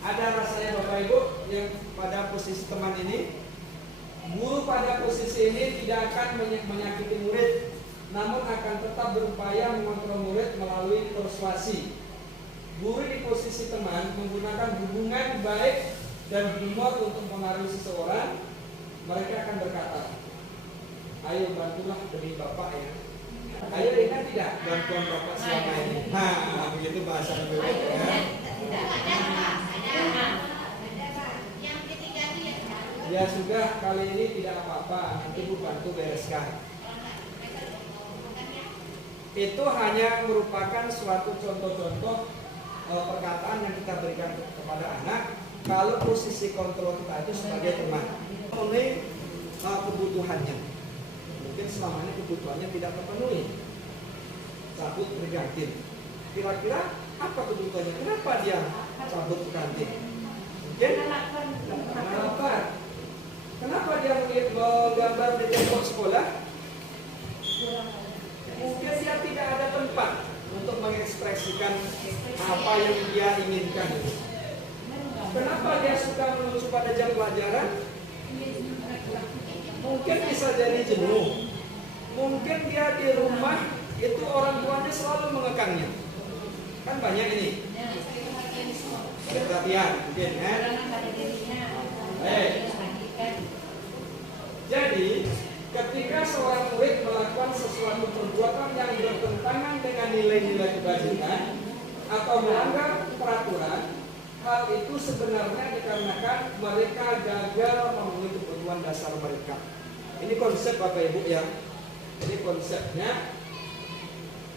Ada rasanya Bapak Ibu yang pada posisi teman ini? Guru pada posisi ini tidak akan menyakiti murid, namun akan tetap berupaya mengontrol murid melalui persuasi. Guru di posisi teman menggunakan hubungan baik dan humor untuk mempengaruhi seseorang. Mereka akan berkata, ayo bantulah demi Bapak ya. Ayo ingat tidak bantuan Bapak selama ini. Nah, begitu bahasa Ibu ya. Ya sudah, kali ini tidak apa-apa, nanti Bu bantu bereskan. Itu hanya merupakan suatu contoh-contoh perkataan yang kita berikan kepada anak kalau posisi kontrol kita itu sebagai teman. Oleh kebutuhannya, mungkin selama ini kebutuhannya tidak terpenuhi, cabut ke kantin. Kira-kira apa kebutuhannya? Kenapa dia cabut ke kantin? Mungkin lapar. Kenapa dia menggambar di tembok sekolah? Mungkin dia tidak ada tempat untuk mengekspresikan apa yang dia inginkan. Kenapa dia suka menuju pada jam pelajaran? Mungkin bisa jadi jenuh. Mungkin dia di rumah itu orang tuanya selalu mengekangnya. Kan banyak ini. Perhatian, mungkin kan? Baik. Jadi, ketika seorang murid melakukan sesuatu perbuatan yang bertentangan dengan nilai-nilai kebajikan atau melanggar peraturan, hal itu sebenarnya dikarenakan mereka gagal memenuhi kebutuhan dasar mereka. Ini konsep Bapak Ibu ya. Jadi konsepnya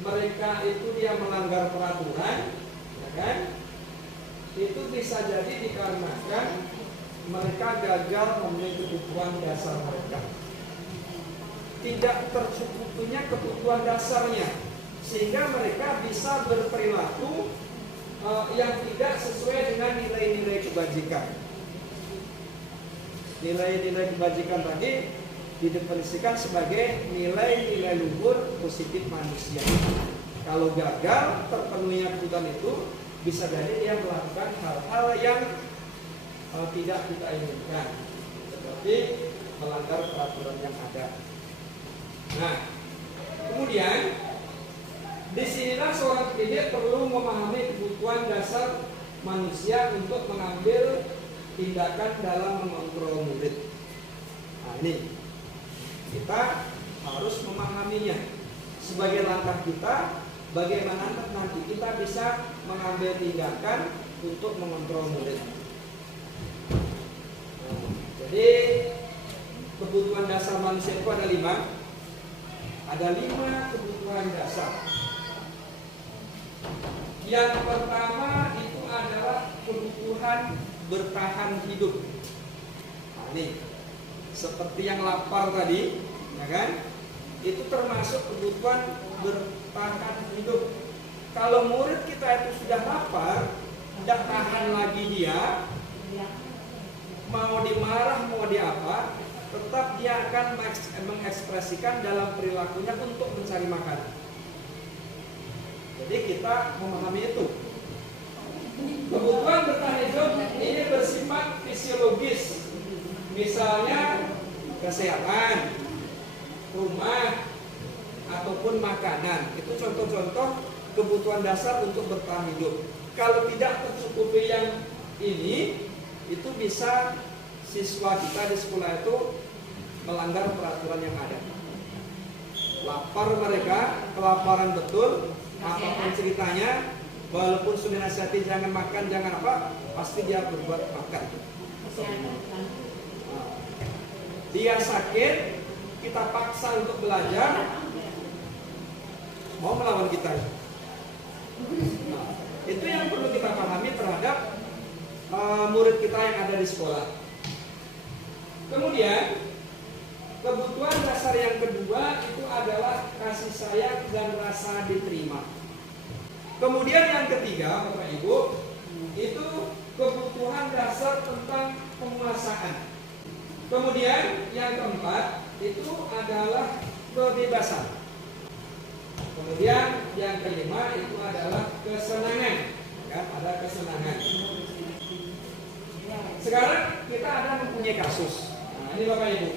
mereka itu dia melanggar peraturan, ya kan? Itu bisa jadi dikarenakan mereka gagal memenuhi kebutuhan dasar mereka. Tidak tercukupinya kebutuhan dasarnya, sehingga mereka bisa berperilaku yang tidak sesuai dengan nilai-nilai kebajikan. Nilai-nilai kebajikan tadi didefinisikan sebagai nilai-nilai luhur positif manusia. Kalau gagal terpenuhinya kebutuhan itu, bisa jadi dia melakukan hal-hal yang tidak kita inginkan, seperti melanggar peraturan yang ada. Nah, kemudian disinilah seorang pendidik perlu memahami kebutuhan dasar manusia untuk mengambil tindakan dalam mengontrol murid. Nah, ini kita harus memahaminya. Sebagai langkah kita, bagaimana nanti kita bisa mengambil tindakan untuk mengontrol murid. Jadi kebutuhan dasar manusia itu ada 5. Ada 5 kebutuhan dasar. Yang pertama itu adalah kebutuhan bertahan hidup. Nah, ini seperti yang lapar tadi, ya kan? Itu termasuk kebutuhan bertahan hidup. Kalau murid kita itu sudah lapar, tidak tahan lagi dia, mau dimarah mau diapa, tetap dia akan mengekspresikan dalam perilakunya untuk mencari makan. Jadi kita memahami itu. Kebutuhan bertahan hidup ini bersifat fisiologis. Misalnya kesehatan, rumah, ataupun makanan. Itu contoh-contoh kebutuhan dasar untuk bertahan hidup. Kalau tidak tercukupi yang ini, itu bisa siswa kita di sekolah itu melanggar peraturan yang ada. Lapar mereka, kelaparan betul, apapun ceritanya, walaupun sudah nasihati jangan makan, jangan apa, pasti dia berbuat makan. Dia sakit, kita paksa untuk belajar, mau melawan kita. Nah, itu yang perlu kita pahami terhadap murid kita yang ada di sekolah. Kemudian kebutuhan dasar yang kedua itu adalah kasih sayang dan rasa diterima. Kemudian yang ketiga, Bapak Ibu, itu kebutuhan dasar tentang penguasaan. Kemudian yang keempat itu adalah kebebasan. Kemudian yang kelima itu adalah kesenangan. Kan, ada kesenangan. Sekarang kita ada mempunyai kasus. Nah, ini Bapak Ibu,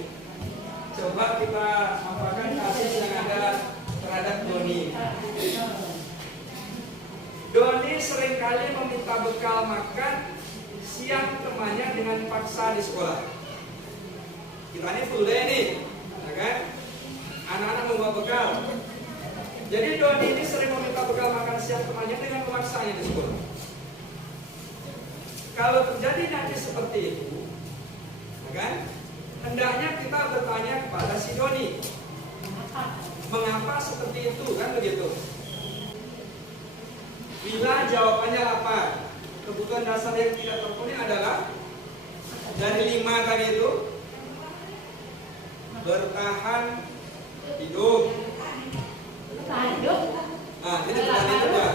coba kita amalkan kasus yang ada terhadap Doni. Doni seringkali meminta bekal makan siang temannya dengan paksa di sekolah. Kita ini full day nih, ya kan? Anak-anak membawa bekal. Jadi Doni ini sering meminta bekal makan siang temannya dengan memaksanya di sekolah. Kalau terjadi nanti seperti itu, ya kan? Hendaknya kita bertanya kepada si Doni, mengapa seperti itu, kan begitu? Bila jawabannya lapar, kebutuhan dasar yang tidak terpenuhi adalah dari 5 tadi itu, bertahan hidup. Nah, ini bertahan hidup ya.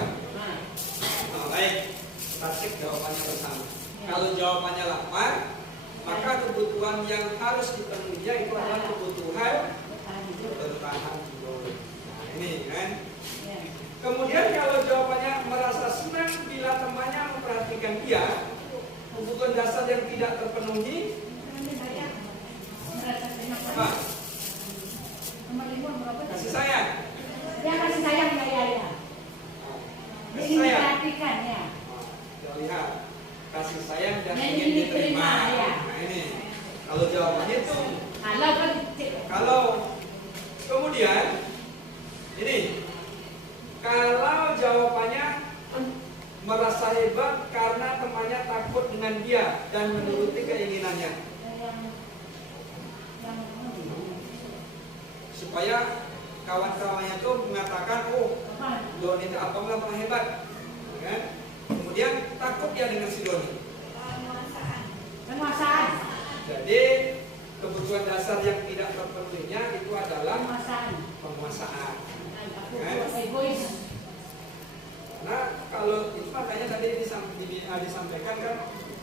Nah, baik, kita cek jawabannya bersama. Kalau jawabannya lapar, maka kebutuhan yang harus dipenuhi itu adalah kebutuhan bertahan hidup. Nah, ini kan. Kemudian kalau jawabannya merasa senang bila temannya memperhatikan dia, kebutuhan dasar yang tidak terpenuhi, apa? Nomor 5 berapa? lihat kasih sayang dan Yang ingin diterima. ya. Nah ini kalau jawabannya itu Kalau kan kalau kemudian ini kalau jawabannya merasa hebat karena temannya takut dengan dia dan menuruti keinginannya. Supaya kawan-kawannya itu mengatakan, oh Doni itu apa nggak pernah hebat, kan? Kemudian takut dia dengan si Doni. penguasaan. Jadi kebutuhan dasar yang tidak terpenuhinya itu adalah penguasaan. Kan? Egois. Nah kalau itu makanya tadi disampaikan kan,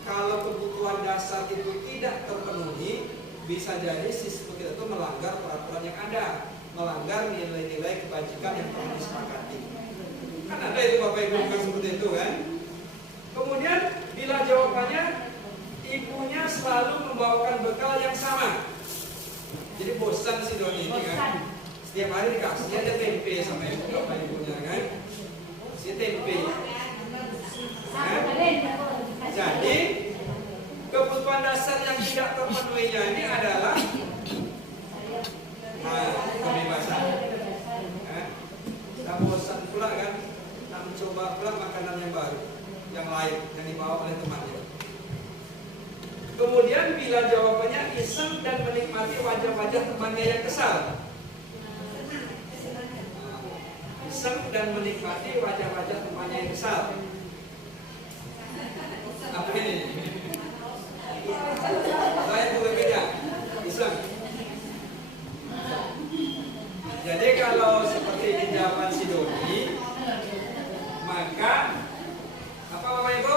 kalau kebutuhan dasar itu tidak terpenuhi, bisa jadi siswa kita itu melanggar peraturan yang ada, melanggar nilai-nilai kebajikan yang telah disepakati. Kan ada itu Bapak Ibu kan seperti itu kan. Kemudian bila jawabannya ibunya selalu membawakan bekal yang sama, jadi bosan si Doni ini kan. Setiap hari dikasihnya ada tempe sama bapak ibunya kan. Si tempe. Kan? Jadi kebutuhan dasar yang tidak terpenuhinya ini adalah kebebasan. Kan? Kita bosan pula kan, nak mencoba pula makanan yang baru, yang lain yang dibawa oleh temannya. Kemudian bila jawabannya iseng dan menikmati wajah-wajah temannya yang kesal. Iseng dan menikmati wajah-wajah temannya yang kesal. Apa ini? Saya boleh beda. Iseng. Jadi kalau seperti ini jawaban si Doni, maka apa Bapak Ibu?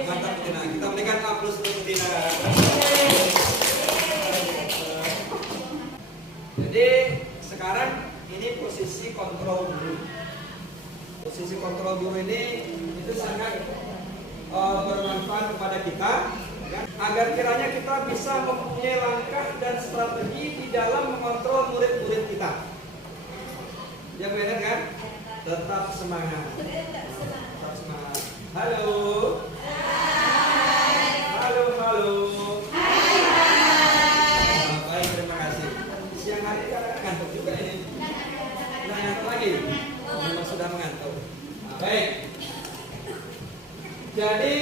Mantap Betina. Kita berikan aplaus untuk Betina. Jadi sekarang ini posisi kontrol guru. Posisi kontrol guru ini itu sangat bermanfaat kepada kita, ya, agar kiranya kita bisa mempunyai langkah dan strategi di dalam mengontrol murid-murid kita. Ya benar kan? Tetap semangat. Tetap semangat. Halo. Halo, halo. Baik, terima kasih. Siang hari kadang ngantuk juga ini. Nah, ngantuk lagi. Memang sudah mengantuk. Nah, baik. Jadi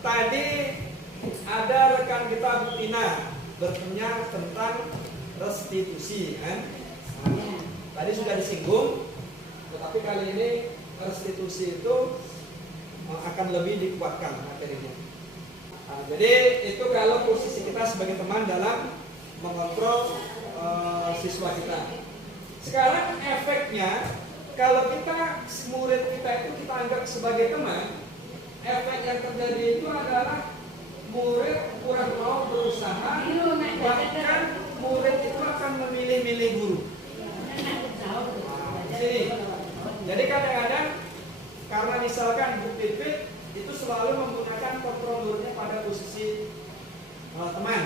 tadi ada rekan kita Bu Tina bertanya tentang restitusi, kan? Nah, tadi sudah disinggung, tetapi kali ini restitusi itu akan lebih dikuatkan materinya. Nah, jadi itu kalau posisi kita sebagai teman dalam mengontrol siswa kita. Sekarang efeknya, kalau kita murid kita itu kita anggap sebagai teman, efek yang terjadi itu adalah murid kurang mau berusaha, bahkan murid itu akan memilih-milih guru. Sini. Jadi kadang-kadang karena misalkan Bu Pipit itu selalu menggunakan kontrol muridnya pada posisi teman,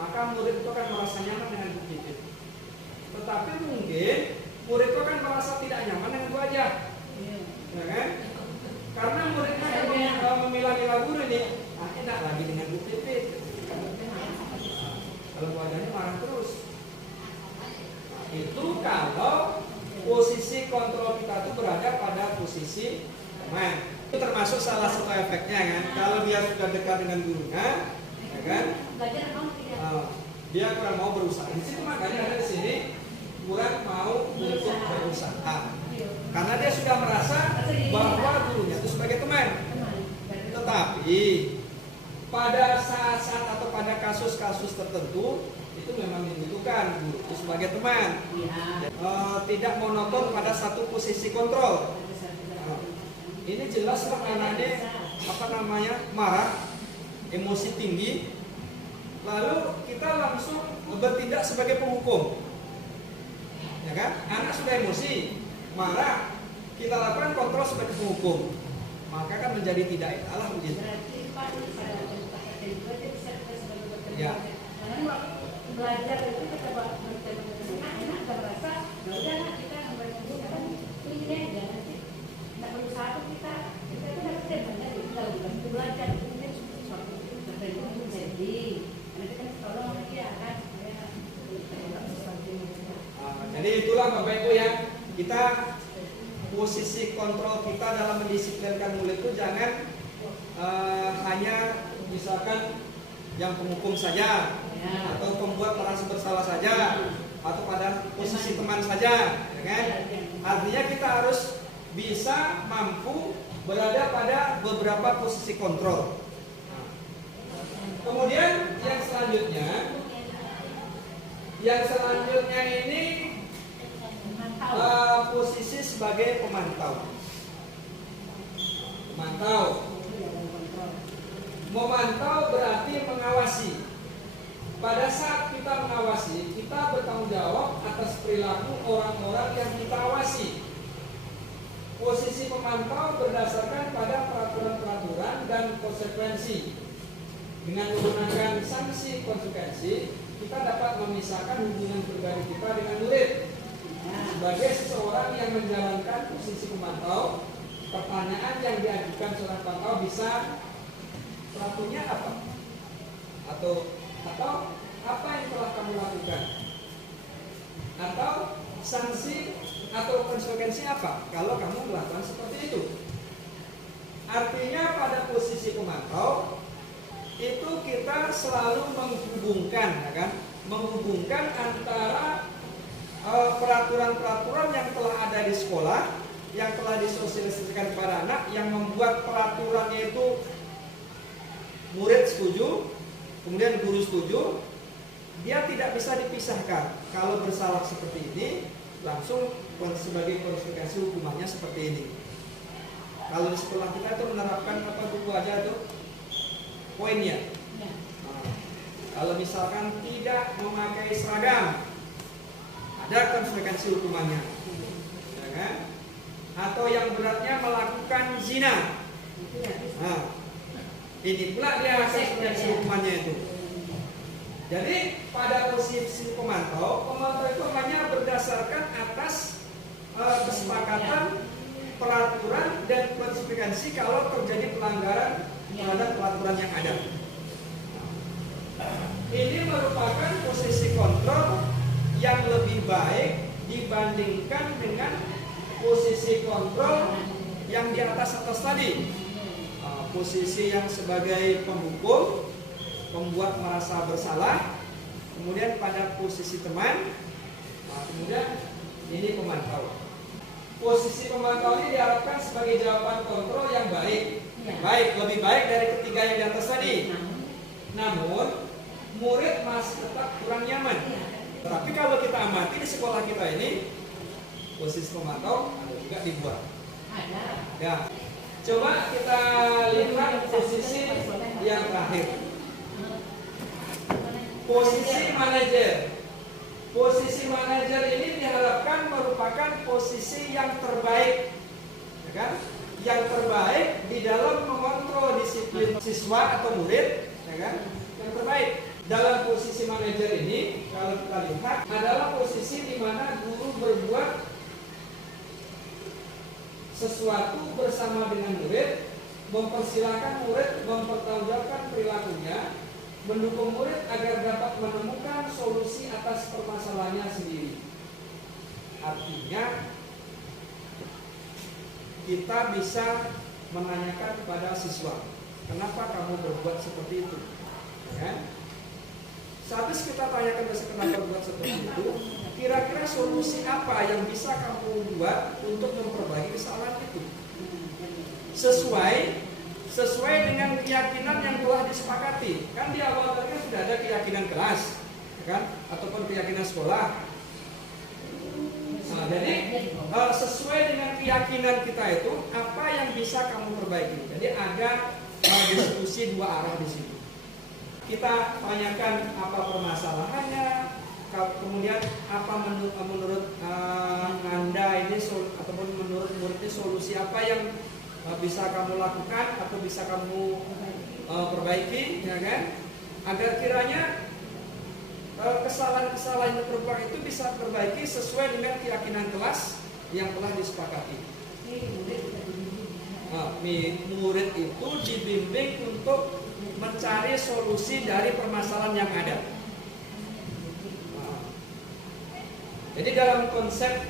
maka murid itu akan merasa nyaman dengan Bu Pipit. Tetapi mungkin murid itu akan merasa tidak nyaman dengan Bu Aja, ya kan? Karena muridnya akan memilah-milah guru ini, tidak lagi dengan Bu Pipit. Kalau Bu Ajanya marah terus. Itu kalau posisi kontrol kita itu berada pada posisi teman. Itu termasuk salah satu efeknya kan. Kalau dia sudah dekat dengan gurunya, ya kan? Dia kurang mau berusaha. Di situ makanya ada di sini kurang mau untuk berusaha. Karena dia sudah merasa bahwa gurunya itu sebagai teman. Tetapi pada saat-saat atau pada kasus-kasus tertentu itu memang dibutuhkan guru itu sebagai teman, tidak monoton pada satu posisi kontrol. Ini jelas lah anaknya marah, emosi tinggi, lalu kita langsung bertindak sebagai penghukum, ya kan? Anak sudah emosi, marah, kita lakukan kontrol sebagai penghukum, maka kan menjadi tidak Allah begitu. Ya. Belajar itu kita enak merasa ya udah kita ini aja nanti tidak berusaha kedua Bapak Ibu ya, kita posisi kontrol kita dalam mendisiplinkan murid itu jangan hanya misalkan yang penghukum saja, atau pembuat merasa bersalah saja, atau pada posisi teman saja, ya kan? Artinya kita harus bisa mampu berada pada beberapa posisi kontrol. Kemudian yang selanjutnya ini posisi sebagai pemantau. Memantau berarti mengawasi. Pada saat kita mengawasi, kita bertanggung jawab atas perilaku orang-orang yang kita awasi. Posisi pemantau berdasarkan pada peraturan-peraturan dan konsekuensi. Dengan menggunakan sanksi konsekuensi, kita dapat memisahkan hubungan pribadi kita dengan murid. Sebagai seseorang yang menjalankan posisi pemantau, pertanyaan yang diajukan seorang pemantau bisa pelakunya apa? Atau apa yang telah kamu lakukan? Atau sanksi atau konsekuensi apa kalau kamu melakukan seperti itu? Artinya pada posisi pemantau itu kita selalu menghubungkan, ya kan? Menghubungkan antara peraturan-peraturan yang telah ada di sekolah, yang telah disosialisasikan kepada anak, yang membuat peraturannya itu murid setuju, kemudian guru setuju, dia tidak bisa dipisahkan. Kalau bersalah seperti ini, langsung sebagai konsekuensi hukumannya seperti ini. Kalau di sekolah kita itu menerapkan apa buku aja itu poinnya. Nah, kalau misalkan tidak memakai seragam, ada konsekuensi hukumannya, ya kan? Atau yang beratnya melakukan zina. Nah, ini pula dia konsekuensi hukumannya itu. Jadi pada posisi pemantau itu hanya berdasarkan atas kesepakatan peraturan dan konsekuensi kalau terjadi pelanggaran terhadap peraturan yang ada. Ini merupakan posisi kontrol yang lebih baik dibandingkan dengan posisi kontrol yang di atas tadi. Posisi yang sebagai penghukum, membuat merasa bersalah, kemudian pada posisi teman, kemudian ini pemantau. Posisi pemantau ini diharapkan sebagai jawaban kontrol yang baik, lebih baik dari ketiga yang di atas tadi. Namun murid masih tetap kurang nyaman. Tapi kalau kita amati di sekolah kita ini, posisi pemantau ada juga dibuat. Ya, coba kita lihat posisi yang terakhir. Posisi manajer. Posisi manajer ini diharapkan merupakan posisi yang terbaik, ya kan? Yang terbaik di dalam mengontrol disiplin siswa atau murid, ya kan? Yang terbaik dalam posisi manajer ini, kalau kita lihat adalah posisi di mana guru berbuat sesuatu bersama dengan murid, mempersilahkan murid mempertanggungjawabkan perilakunya, mendukung murid agar dapat menemukan solusi atas permasalahannya sendiri. Artinya kita bisa menanyakan kepada siswa, kenapa kamu berbuat seperti itu? Ya? Sehabis kita tanyakan kenapa berbuat seperti itu, kira-kira solusi apa yang bisa kamu buat untuk memperbaiki kesalahan itu? Sesuai dengan keyakinan yang telah disepakati. Kan di awal tadi sudah ada keyakinan kelas, kan? Ataupun keyakinan sekolah. Nah, jadi sesuai dengan keyakinan kita itu, apa yang bisa kamu perbaiki? Jadi ada diskusi dua arah di situ. Kita tanyakan apa permasalahannya, kemudian apa menurut Anda ini ataupun menurut murid ini solusi apa yang bisa kamu lakukan atau bisa kamu perbaiki, ya kan? Agar kiranya kesalahan-kesalahan yang berulang itu bisa perbaiki sesuai dengan keyakinan kelas yang telah disepakati. Murid itu dibimbing untuk mencari solusi dari permasalahan yang ada. Jadi dalam konsep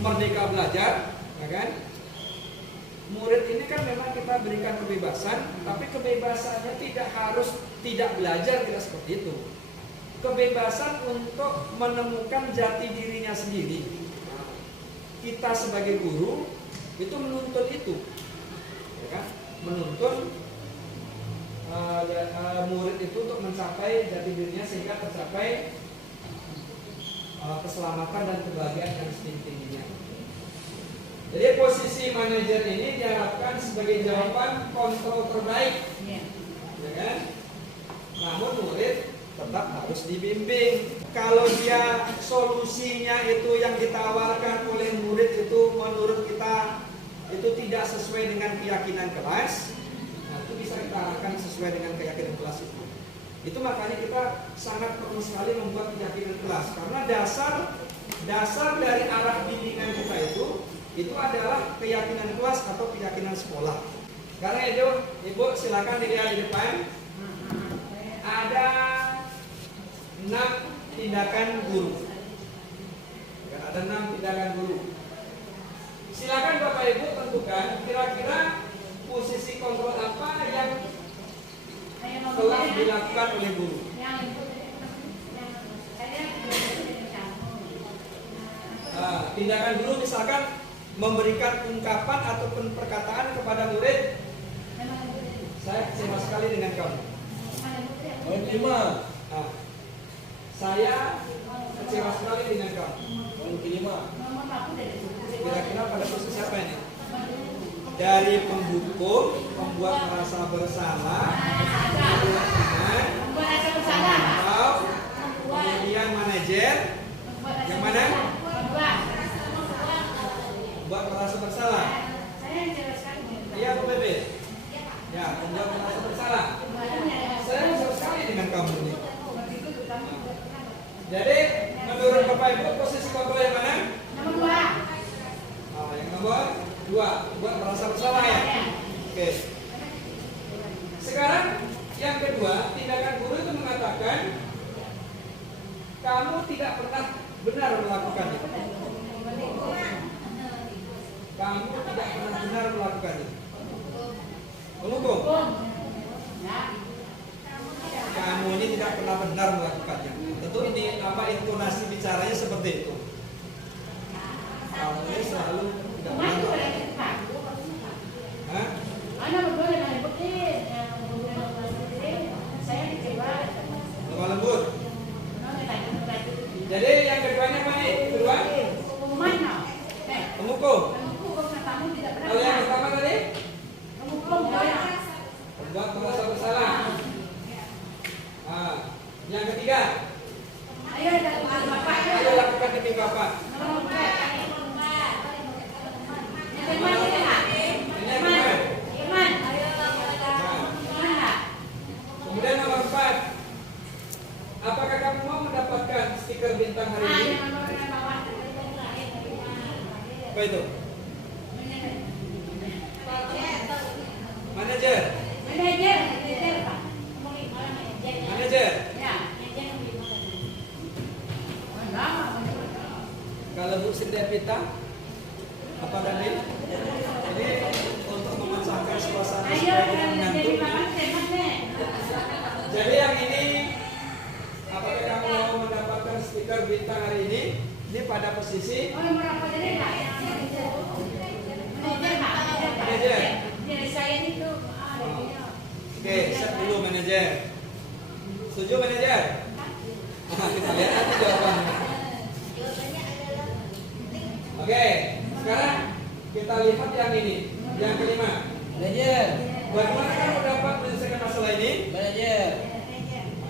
merdeka belajar, ya kan? Murid ini kan memang kita berikan kebebasan, tapi kebebasannya tidak harus tidak belajar, tidak seperti itu. Kebebasan untuk menemukan jati dirinya sendiri. Kita sebagai guru itu menuntut itu, ya kan? Menuntut murid itu untuk mencapai jati dirinya sehingga tercapai keselamatan dan kebahagiaan yang setinggi-tingginya. Jadi posisi manajer ini diharapkan sebagai jawaban kontrol terbaik, ya kan? Namun murid tetap harus dibimbing. Kalau dia solusinya itu yang ditawarkan oleh murid itu menurut kita itu tidak sesuai dengan keyakinan kelas, nah itu bisa kita arahkan sesuai dengan keyakinan kelas itu. Itu makanya kita sangat perlu sekali membuat keyakinan kelas, karena dasar dari arah bimbingan kita itu adalah keyakinan kelas atau keyakinan sekolah. Sekarang itu Ibu silakan dilihat di depan. Ada 6 tindakan guru. Ada 6 tindakan guru. Silakan Bapak Ibu tentukan kira-kira posisi kontrol apa yang telah dilakukan oleh guru. Tindakan guru misalkan memberikan ungkapan ataupun perkataan kepada murid, saya kecewa sekali dengan kamu. Poin 5. Saya kecewa sekali dengan kamu. Poin kelima. Kira-kira pada posisi apa ini? Dari penghukum, membuat merasa bersalah, atau kemudian manajer, yang mana? Membuat merasa bersalah. Iya, Bu Bebe. Ya, membuat merasa bersalah. Saya kecewa sekali dengan kamu ini. Jadi menurut Bapak Ibu posisi kontrol yang mana? Nomor 2. Yang nomor 2, buat merasa bersalah ya. Oke. Sekarang yang kedua, tindakan guru itu mengatakan kamu tidak pernah benar melakukannya. Kamu tidak pernah benar melakukannya. Menghukum. Kamu ini tidak pernah benar melakukannya. Tentu ini apa intonasi bicaranya seperti itu. Kamu ini selalu tidak benar melakukannya. Hah? Lemah lembut. Jadi yang keduanya apa nih? Kedua? Penghukum. Kalau yang pertama tadi? Membuat merasa bersalah. Yang ketiga? Ayo lakukan demi Bapak. Kemudian nomor 4, apakah kamu mau mendapatkan stiker bintang hari ini? Apa itu? Manajer. Kalau Bu Siti Pita, apa tadi? Jadi untuk memecahkan suasana supaya mengantuk. Jadi yang ini, apakah kamu mau mendapatkan stiker bintang hari ini? Ini pada posisi manajer. Oke, set dulu manajer. Setuju manajer? Kita lihat nanti jawabannya. Oke, sekarang kita lihat yang ini, yang kelima. Manajer. Bagaimana kamu dapat menyelesaikan masalah ini? Manajer.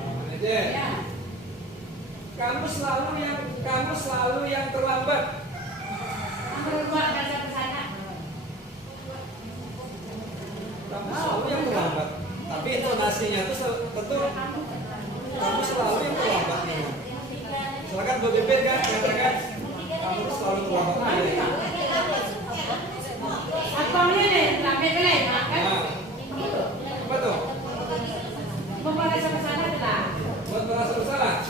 Manajer. Kamu selalu yang terlambat. Kamu selalu yang terlambat. Tapi intonasinya itu tentu kamu selalu yang terlambat nih. Silakan Bu Bebe kan, katakan kamu selalu terlambat. Apa tuh? Buat merasa bersalah.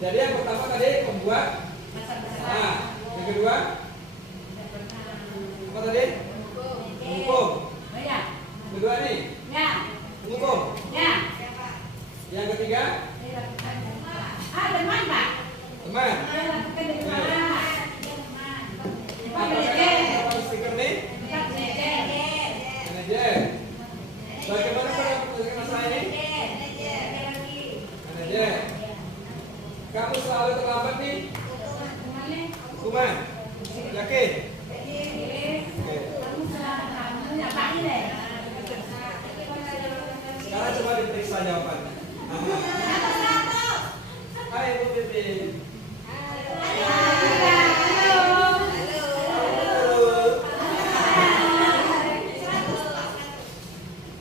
Jadi yang pertama tadi membuat. Nah, yang kedua apa tadi? Menghukum. Kedua nih, menghukum. Yang ketiga, teman. Apa stiker nih? Manajer. Bagaimana pendapat masalah ini? Manajer. Kamu selalu terlambat nih? Hukuman? Yakin? Oke. Sekarang coba diperiksa jawabannya. Hai Bu Pipin.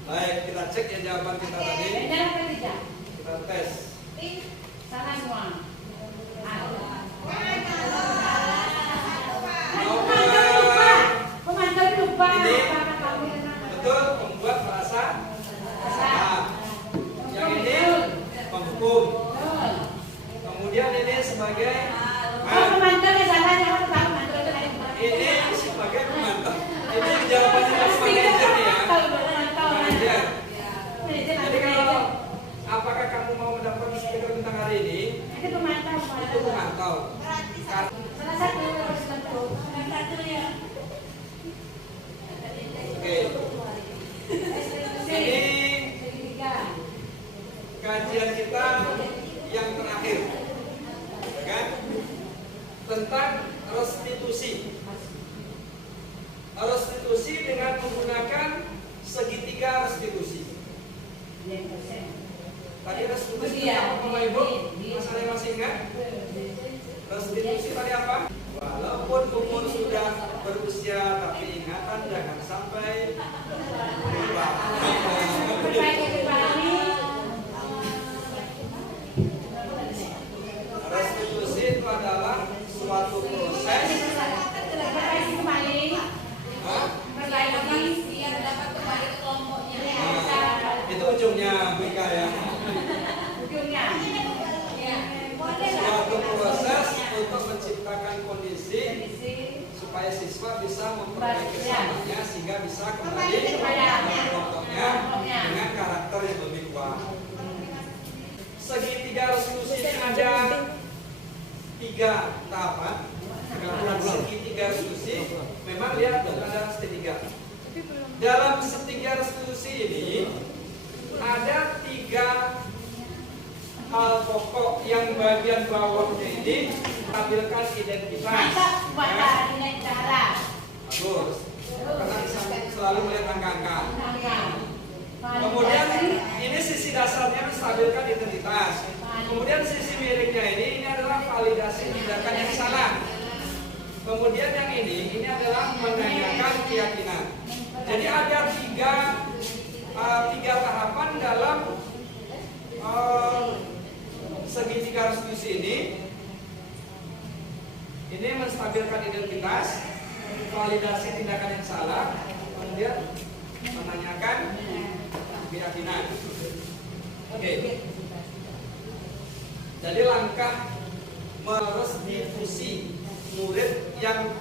Baik, kita cek ya jawaban kita tadi. Kita tes. Salah semua. Pemantau lupa. Ini betul membuat merasa salah. Yang ini penghukum. Kemudian ini sebagai Pemantau yang salah, yang pemantau itu ada. ini sebagai pemantau. Ini jawabannya dari manajer nih ya. Manajer. Jadi kalau apakah kamu mau mendapat stiker tentang hari ini? Itu pemantau. Itu pemantau. Salah satu harus tentu. Ya. Oke. Ini kajian kita yang terakhir, ya kan? Tentang restitusi. Restitusi dengan menggunakan segitiga restitusi. Tadi restitusi apa Bapak Ibu? Masalah yang masih ingat? Restitusi tadi apa? Walaupun umur sudah berusia, tapi ingatan jangan sampai lupa. Restitusi itu adalah suatu proses. Itu ujungnya Bu Ika ya. Suatu proses untuk menciptakan kondisi supaya siswa bisa memperbaiki kesalahannya sehingga bisa kembali kelompoknya dengan karakter yang lebih kuat. Segitiga restitusi ini ada 3 tahapan. Segitiga restitusi memang lihat ada segitiga. Dalam segitiga restitusi ini ada 3 hal pokok yang bagian bawahnya ini tampilkan identitas. Bagus. Karena selalu melihat angka-angka. Kemudian ini sisi dasarnya menstabilkan identitas. Kemudian sisi miliknya ini adalah validasi tindakan yang salah. Kemudian yang ini adalah menanyakan keyakinan. Jadi ada 3 tahapan dalam segitiga restitusi ini. Ini menstabilkan identitas, validasi tindakan yang salah, kemudian menanyakan keyakinan. Oke. Jadi langkah merestitusi murid yang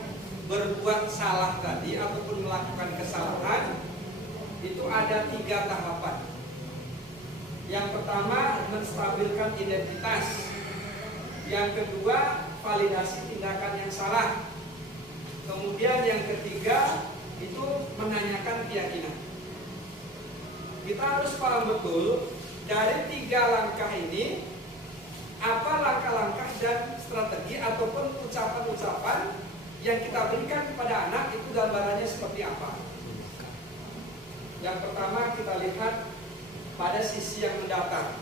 berbuat salah tadi ataupun melakukan kesalahan itu ada 3 tahapan. Yang pertama menstabilkan identitas. Yang kedua validasi tindakan yang salah. Kemudian yang ketiga itu menanyakan keyakinan. Kita harus paham betul dari 3 langkah ini apa langkah-langkah dan strategi ataupun ucapan-ucapan yang kita berikan kepada anak itu gambarannya seperti apa. Yang pertama kita lihat pada sisi yang mendatar,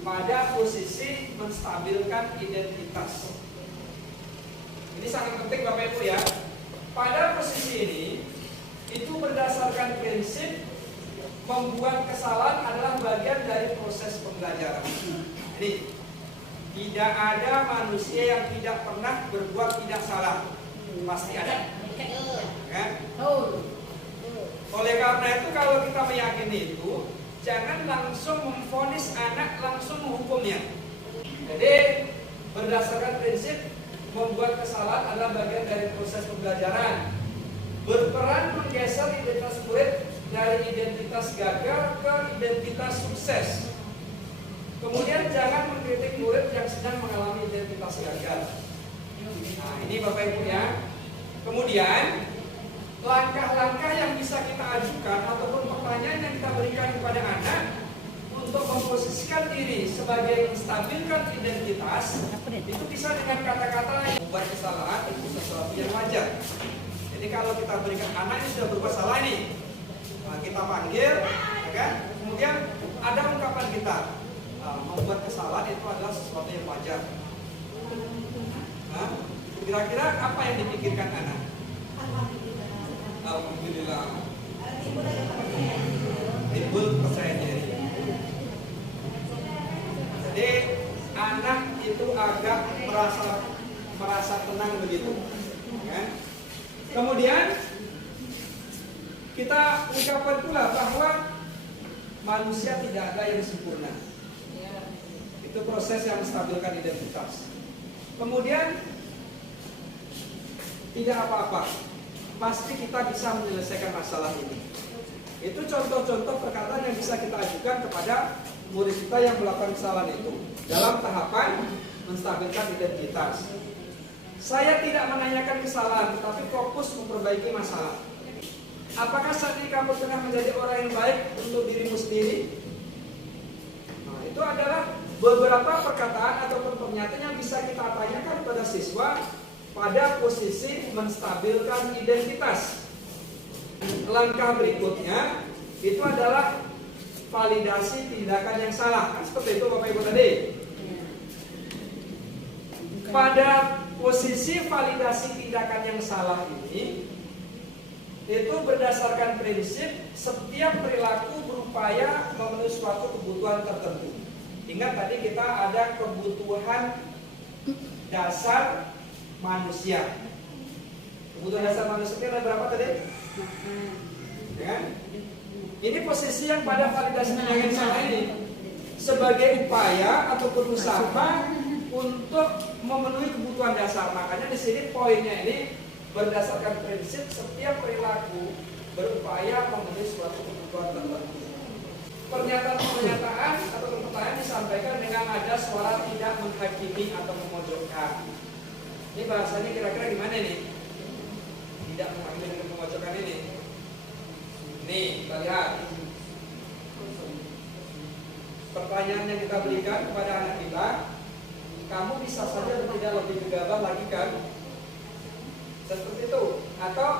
pada posisi menstabilkan identitas. Ini sangat penting Bapak Ibu ya. Pada posisi ini itu berdasarkan prinsip membuat kesalahan adalah bagian dari proses pembelajaran. Jadi tidak ada manusia yang tidak pernah berbuat tidak salah, pasti ada. Kan? Oleh karena itu kalau kita meyakini itu, jangan langsung memvonis anak, langsung menghukumnya. Jadi berdasarkan prinsip membuat kesalahan adalah bagian dari proses pembelajaran. Berperan menggeser identitas murid dari identitas gagal ke identitas sukses. Kemudian jangan mengkritik murid yang sedang mengalami identitas gagal. Nah, ini Bapak Ibu ya. Kemudian langkah-langkah yang bisa kita ajukan ataupun pertanyaan yang kita berikan kepada anak untuk memposisikan diri sebagai menstabilkan identitas itu bisa dengan kata-kata yang membuat kesalahan itu sesuatu yang wajar. Jadi kalau kita berikan anak yang sudah berbuat salah nih, nah, kita panggil, ya kan? Kemudian ada ungkapan kita, membuat kesalahan itu adalah sesuatu yang wajar. Nah, kira-kira apa yang dipikirkan anak? Alhamdulillah. Timbul percaya diri. Jadi anak itu agak merasa tenang begitu, kan? Kemudian kita ucapkan pula bahwa manusia tidak ada yang sempurna. Itu proses yang menstabilkan identitas. Kemudian tidak apa-apa, pasti kita bisa menyelesaikan masalah ini. Itu contoh-contoh perkataan yang bisa kita ajukan kepada murid kita yang melakukan kesalahan itu dalam tahapan menstabilkan identitas. Saya tidak menanyakan kesalahan, tetapi fokus memperbaiki masalah. Apakah saat ini kamu tengah menjadi orang yang baik untuk dirimu sendiri? Nah, itu adalah beberapa perkataan ataupun pernyataan yang bisa kita tanyakan pada siswa pada posisi menstabilkan identitas. Langkah berikutnya itu adalah validasi tindakan yang salah. Kan seperti itu Bapak Ibu tadi. Pada posisi validasi tindakan yang salah ini itu berdasarkan prinsip setiap perilaku berupaya memenuhi suatu kebutuhan tertentu. Ingat tadi kita ada kebutuhan dasar manusia. Kebutuhan dasar manusia itu ada berapa tadi? Ya? Ini posisi yang pada validasi tindakan salah ini sebagai upaya ataupun usaha untuk memenuhi kebutuhan dasar. Makanya di sini poinnya ini berdasarkan prinsip setiap perilaku berupaya memenuhi suatu kebutuhan tertentu. Pernyataan atau pertanyaan disampaikan dengan ada suara tidak menghakimi atau memojokkan. Ini bahasanya kira-kira gimana nih? Tidak menghakimi dan memojokkan ini. Nih, kita lihat. Pertanyaan yang kita berikan kepada anak kita, kamu bisa saja tidak lebih gegabah lagi kan? Seperti itu. Atau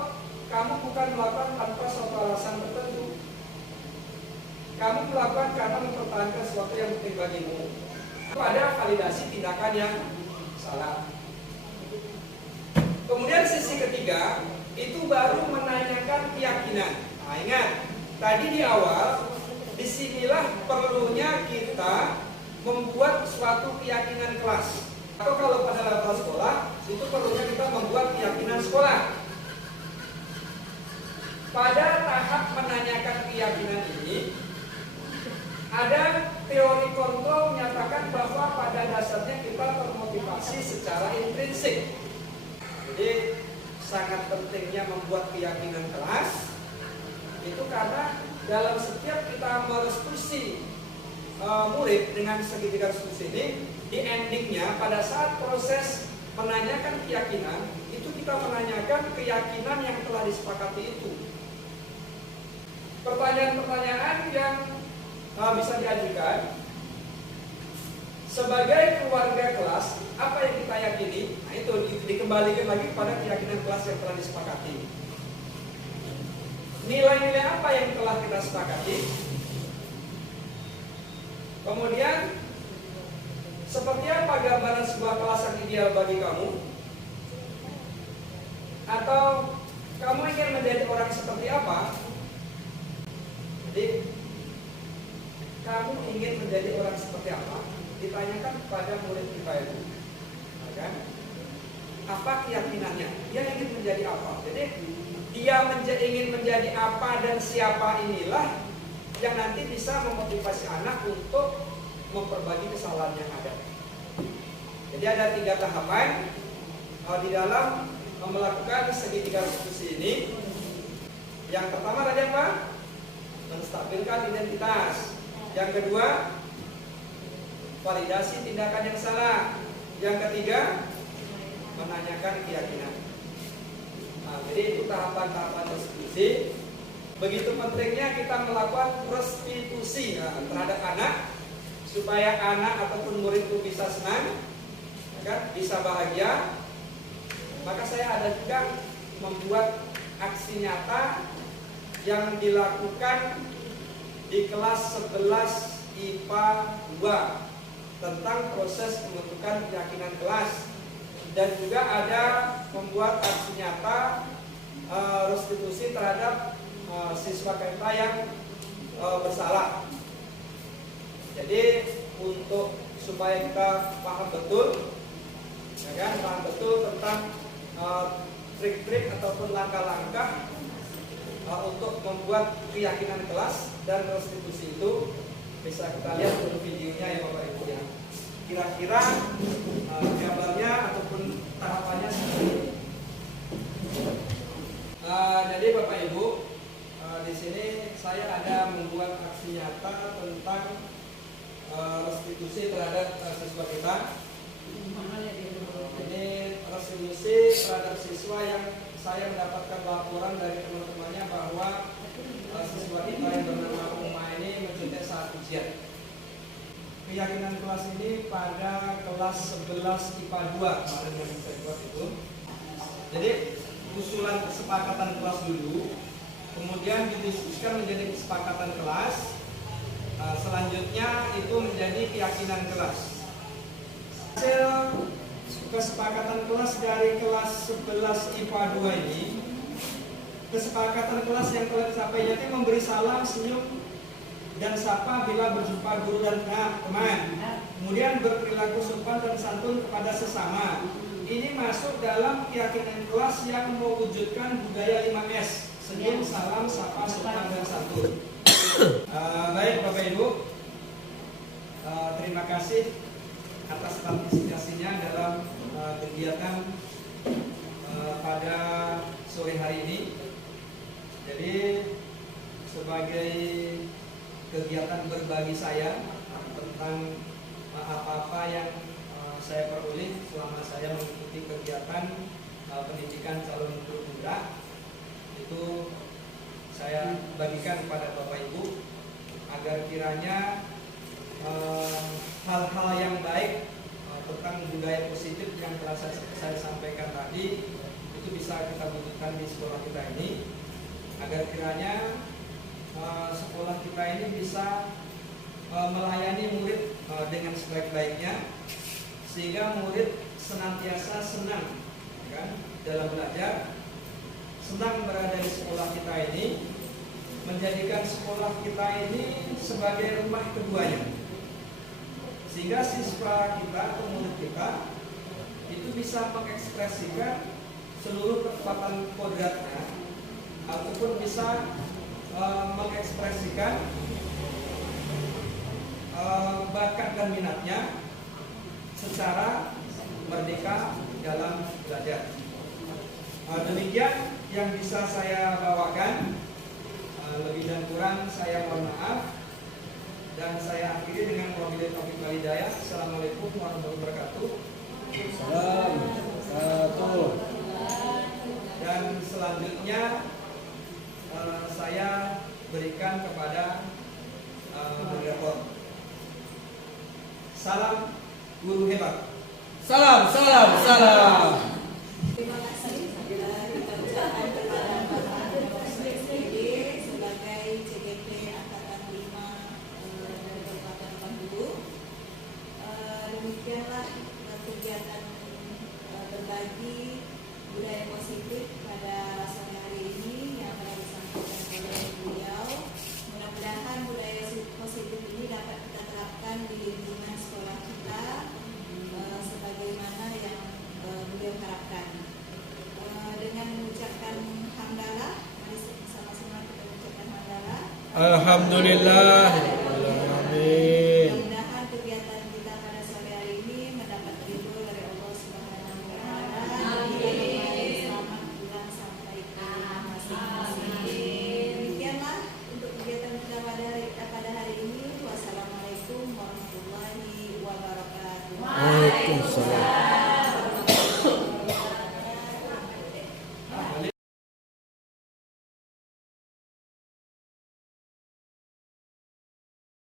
kamu bukan melakukan tanpa suatu alasan tertentu. Kamu melakukan karena mempertahankan sesuatu yang penting bagimu. Pada validasi tindakan yang salah. Kemudian sisi ketiga itu baru menanyakan keyakinan. Nah, ingat tadi di awal disinilah perlunya kita membuat suatu keyakinan kelas. Atau kalau pada level sekolah itu perlunya kita membuat keyakinan sekolah. Pada tahap menanyakan keyakinan ini ada teori kontrol menyatakan bahwa pada dasarnya kita termotivasi secara intrinsik. Jadi sangat pentingnya membuat keyakinan kelas itu karena dalam setiap kita merestitusi murid dengan segitiga restitusi ini, di endingnya pada saat proses menanyakan keyakinan itu kita menanyakan keyakinan yang telah disepakati itu. Pertanyaan-pertanyaan yang bisa diajukan sebagai keluarga kelas, apa yang kita yakini? Nah itu dikembalikan lagi kepada keyakinan kelas yang telah disepakati. Nilai-nilai apa yang telah kita sepakati? Kemudian seperti apa gambaran sebuah kelas yang ideal bagi kamu? Atau kamu ingin menjadi orang seperti apa? Jadi kamu ingin menjadi orang seperti apa? Ditanyakan kepada murid kita itu, kan? Apa keyakinannya? Dia ingin menjadi apa? Jadi dia ingin menjadi apa dan siapa inilah yang nanti bisa memotivasi anak untuk memperbaiki kesalahan yang ada. Jadi ada 3 tahapan di dalam melakukan segitiga restitusi ini. Yang pertama tadi apa? Menstabilkan identitas. Yang kedua, validasi tindakan yang salah. Yang ketiga, menanyakan keyakinan. Nah, jadi itu tahapan-tahapan restitusi. Begitu pentingnya kita melakukan restitusi terhadap anak, supaya anak ataupun murid itu bisa senang, bisa bahagia. Maka saya ada juga membuat aksi nyata yang dilakukan di kelas 11 IPA 2 tentang proses pembentukan keyakinan kelas, dan juga ada membuat aksi nyata restitusi terhadap siswa kita yang bersalah. Jadi untuk supaya kita paham betul, paham betul tentang trik-trik ataupun langkah-langkah untuk membuat keyakinan kelas dan restitusi itu, bisa kita lihat dulu videonya ya Bapak Ibu ya. Kira-kira gambarnya ataupun tahapannya seperti ini. Jadi Bapak Ibu, di sini saya ada membuat aksi nyata tentang restitusi terhadap siswa kita. Ini restitusi terhadap siswa yang saya mendapatkan laporan dari teman-temannya bahwa siswa kita yang bernama Uma ini mencintai saat ujian. Keyakinan kelas ini pada kelas 11 IPA 2 kemarin yang saya buat itu. Jadi usulan kesepakatan kelas dulu, kemudian didiskusikan menjadi kesepakatan kelas, selanjutnya itu menjadi keyakinan kelas. Hasil kesepakatan kelas dari kelas 11 IPA 2 ini, kesepakatan kelas yang telah dicapai yaitu memberi salam, senyum, dan sapa bila berjumpa guru dan teman. Kemudian berperilaku sopan dan santun kepada sesama. Ini masuk dalam keyakinan kelas yang mewujudkan budaya 5S: senyum, salam, sapa, sopan, dan santun. Baik Bapak Ibu, terima kasih atas partisipasinya dalam kegiatan pada sore hari ini. Jadi sebagai kegiatan berbagi saya tentang apa-apa yang saya peroleh selama saya mengikuti kegiatan pendidikan calon guru muda, itu saya bagikan kepada Bapak Ibu agar kiranya hal-hal yang baik tentang budaya positif yang telah saya sampaikan tadi itu bisa kita wujudkan di sekolah kita ini, agar kiranya sekolah kita ini bisa melayani murid dengan sebaik-baiknya, sehingga murid senantiasa senang dalam belajar, senang berada di sekolah kita ini, menjadikan sekolah kita ini sebagai rumah keduanya, sehingga siswa kita atau murid kita itu bisa mengekspresikan seluruh kekuatan kodratnya, ataupun bisa mengekspresikan bakat dan minatnya secara merdeka dalam belajar. Demikian yang bisa saya bawakan. Lebih dan kurang saya mohon maaf, dan saya akhiri dengan wabillahi taufiq wal hidayah. Assalamualaikum warahmatullahi wabarakatuh. Assalamualaikum. Dan selanjutnya saya berikan kepada moderator. Salam guru hebat. Salam, salam, salam. Terima kasih kita ucapkan kepada Bapak SBY sebagai CGP Angkatan 5 dari Kabupaten Bandung. Demikianlah kegiatan berbagi budaya positif pada sore hari ini yang telah disampaikan oleh beliau. Mudah-mudahan budaya positif ini dapat kita terapkan di lingkungan sekolah kita sebagaimana yang beliau harapkan. Dengan mengucapkan hamdalah, mari sama-sama kita mengucapkan hamdalah. Alhamdulillah. Amin. Mudah-mudahan kegiatan kita pada sore hari ini Waalaikumsalam.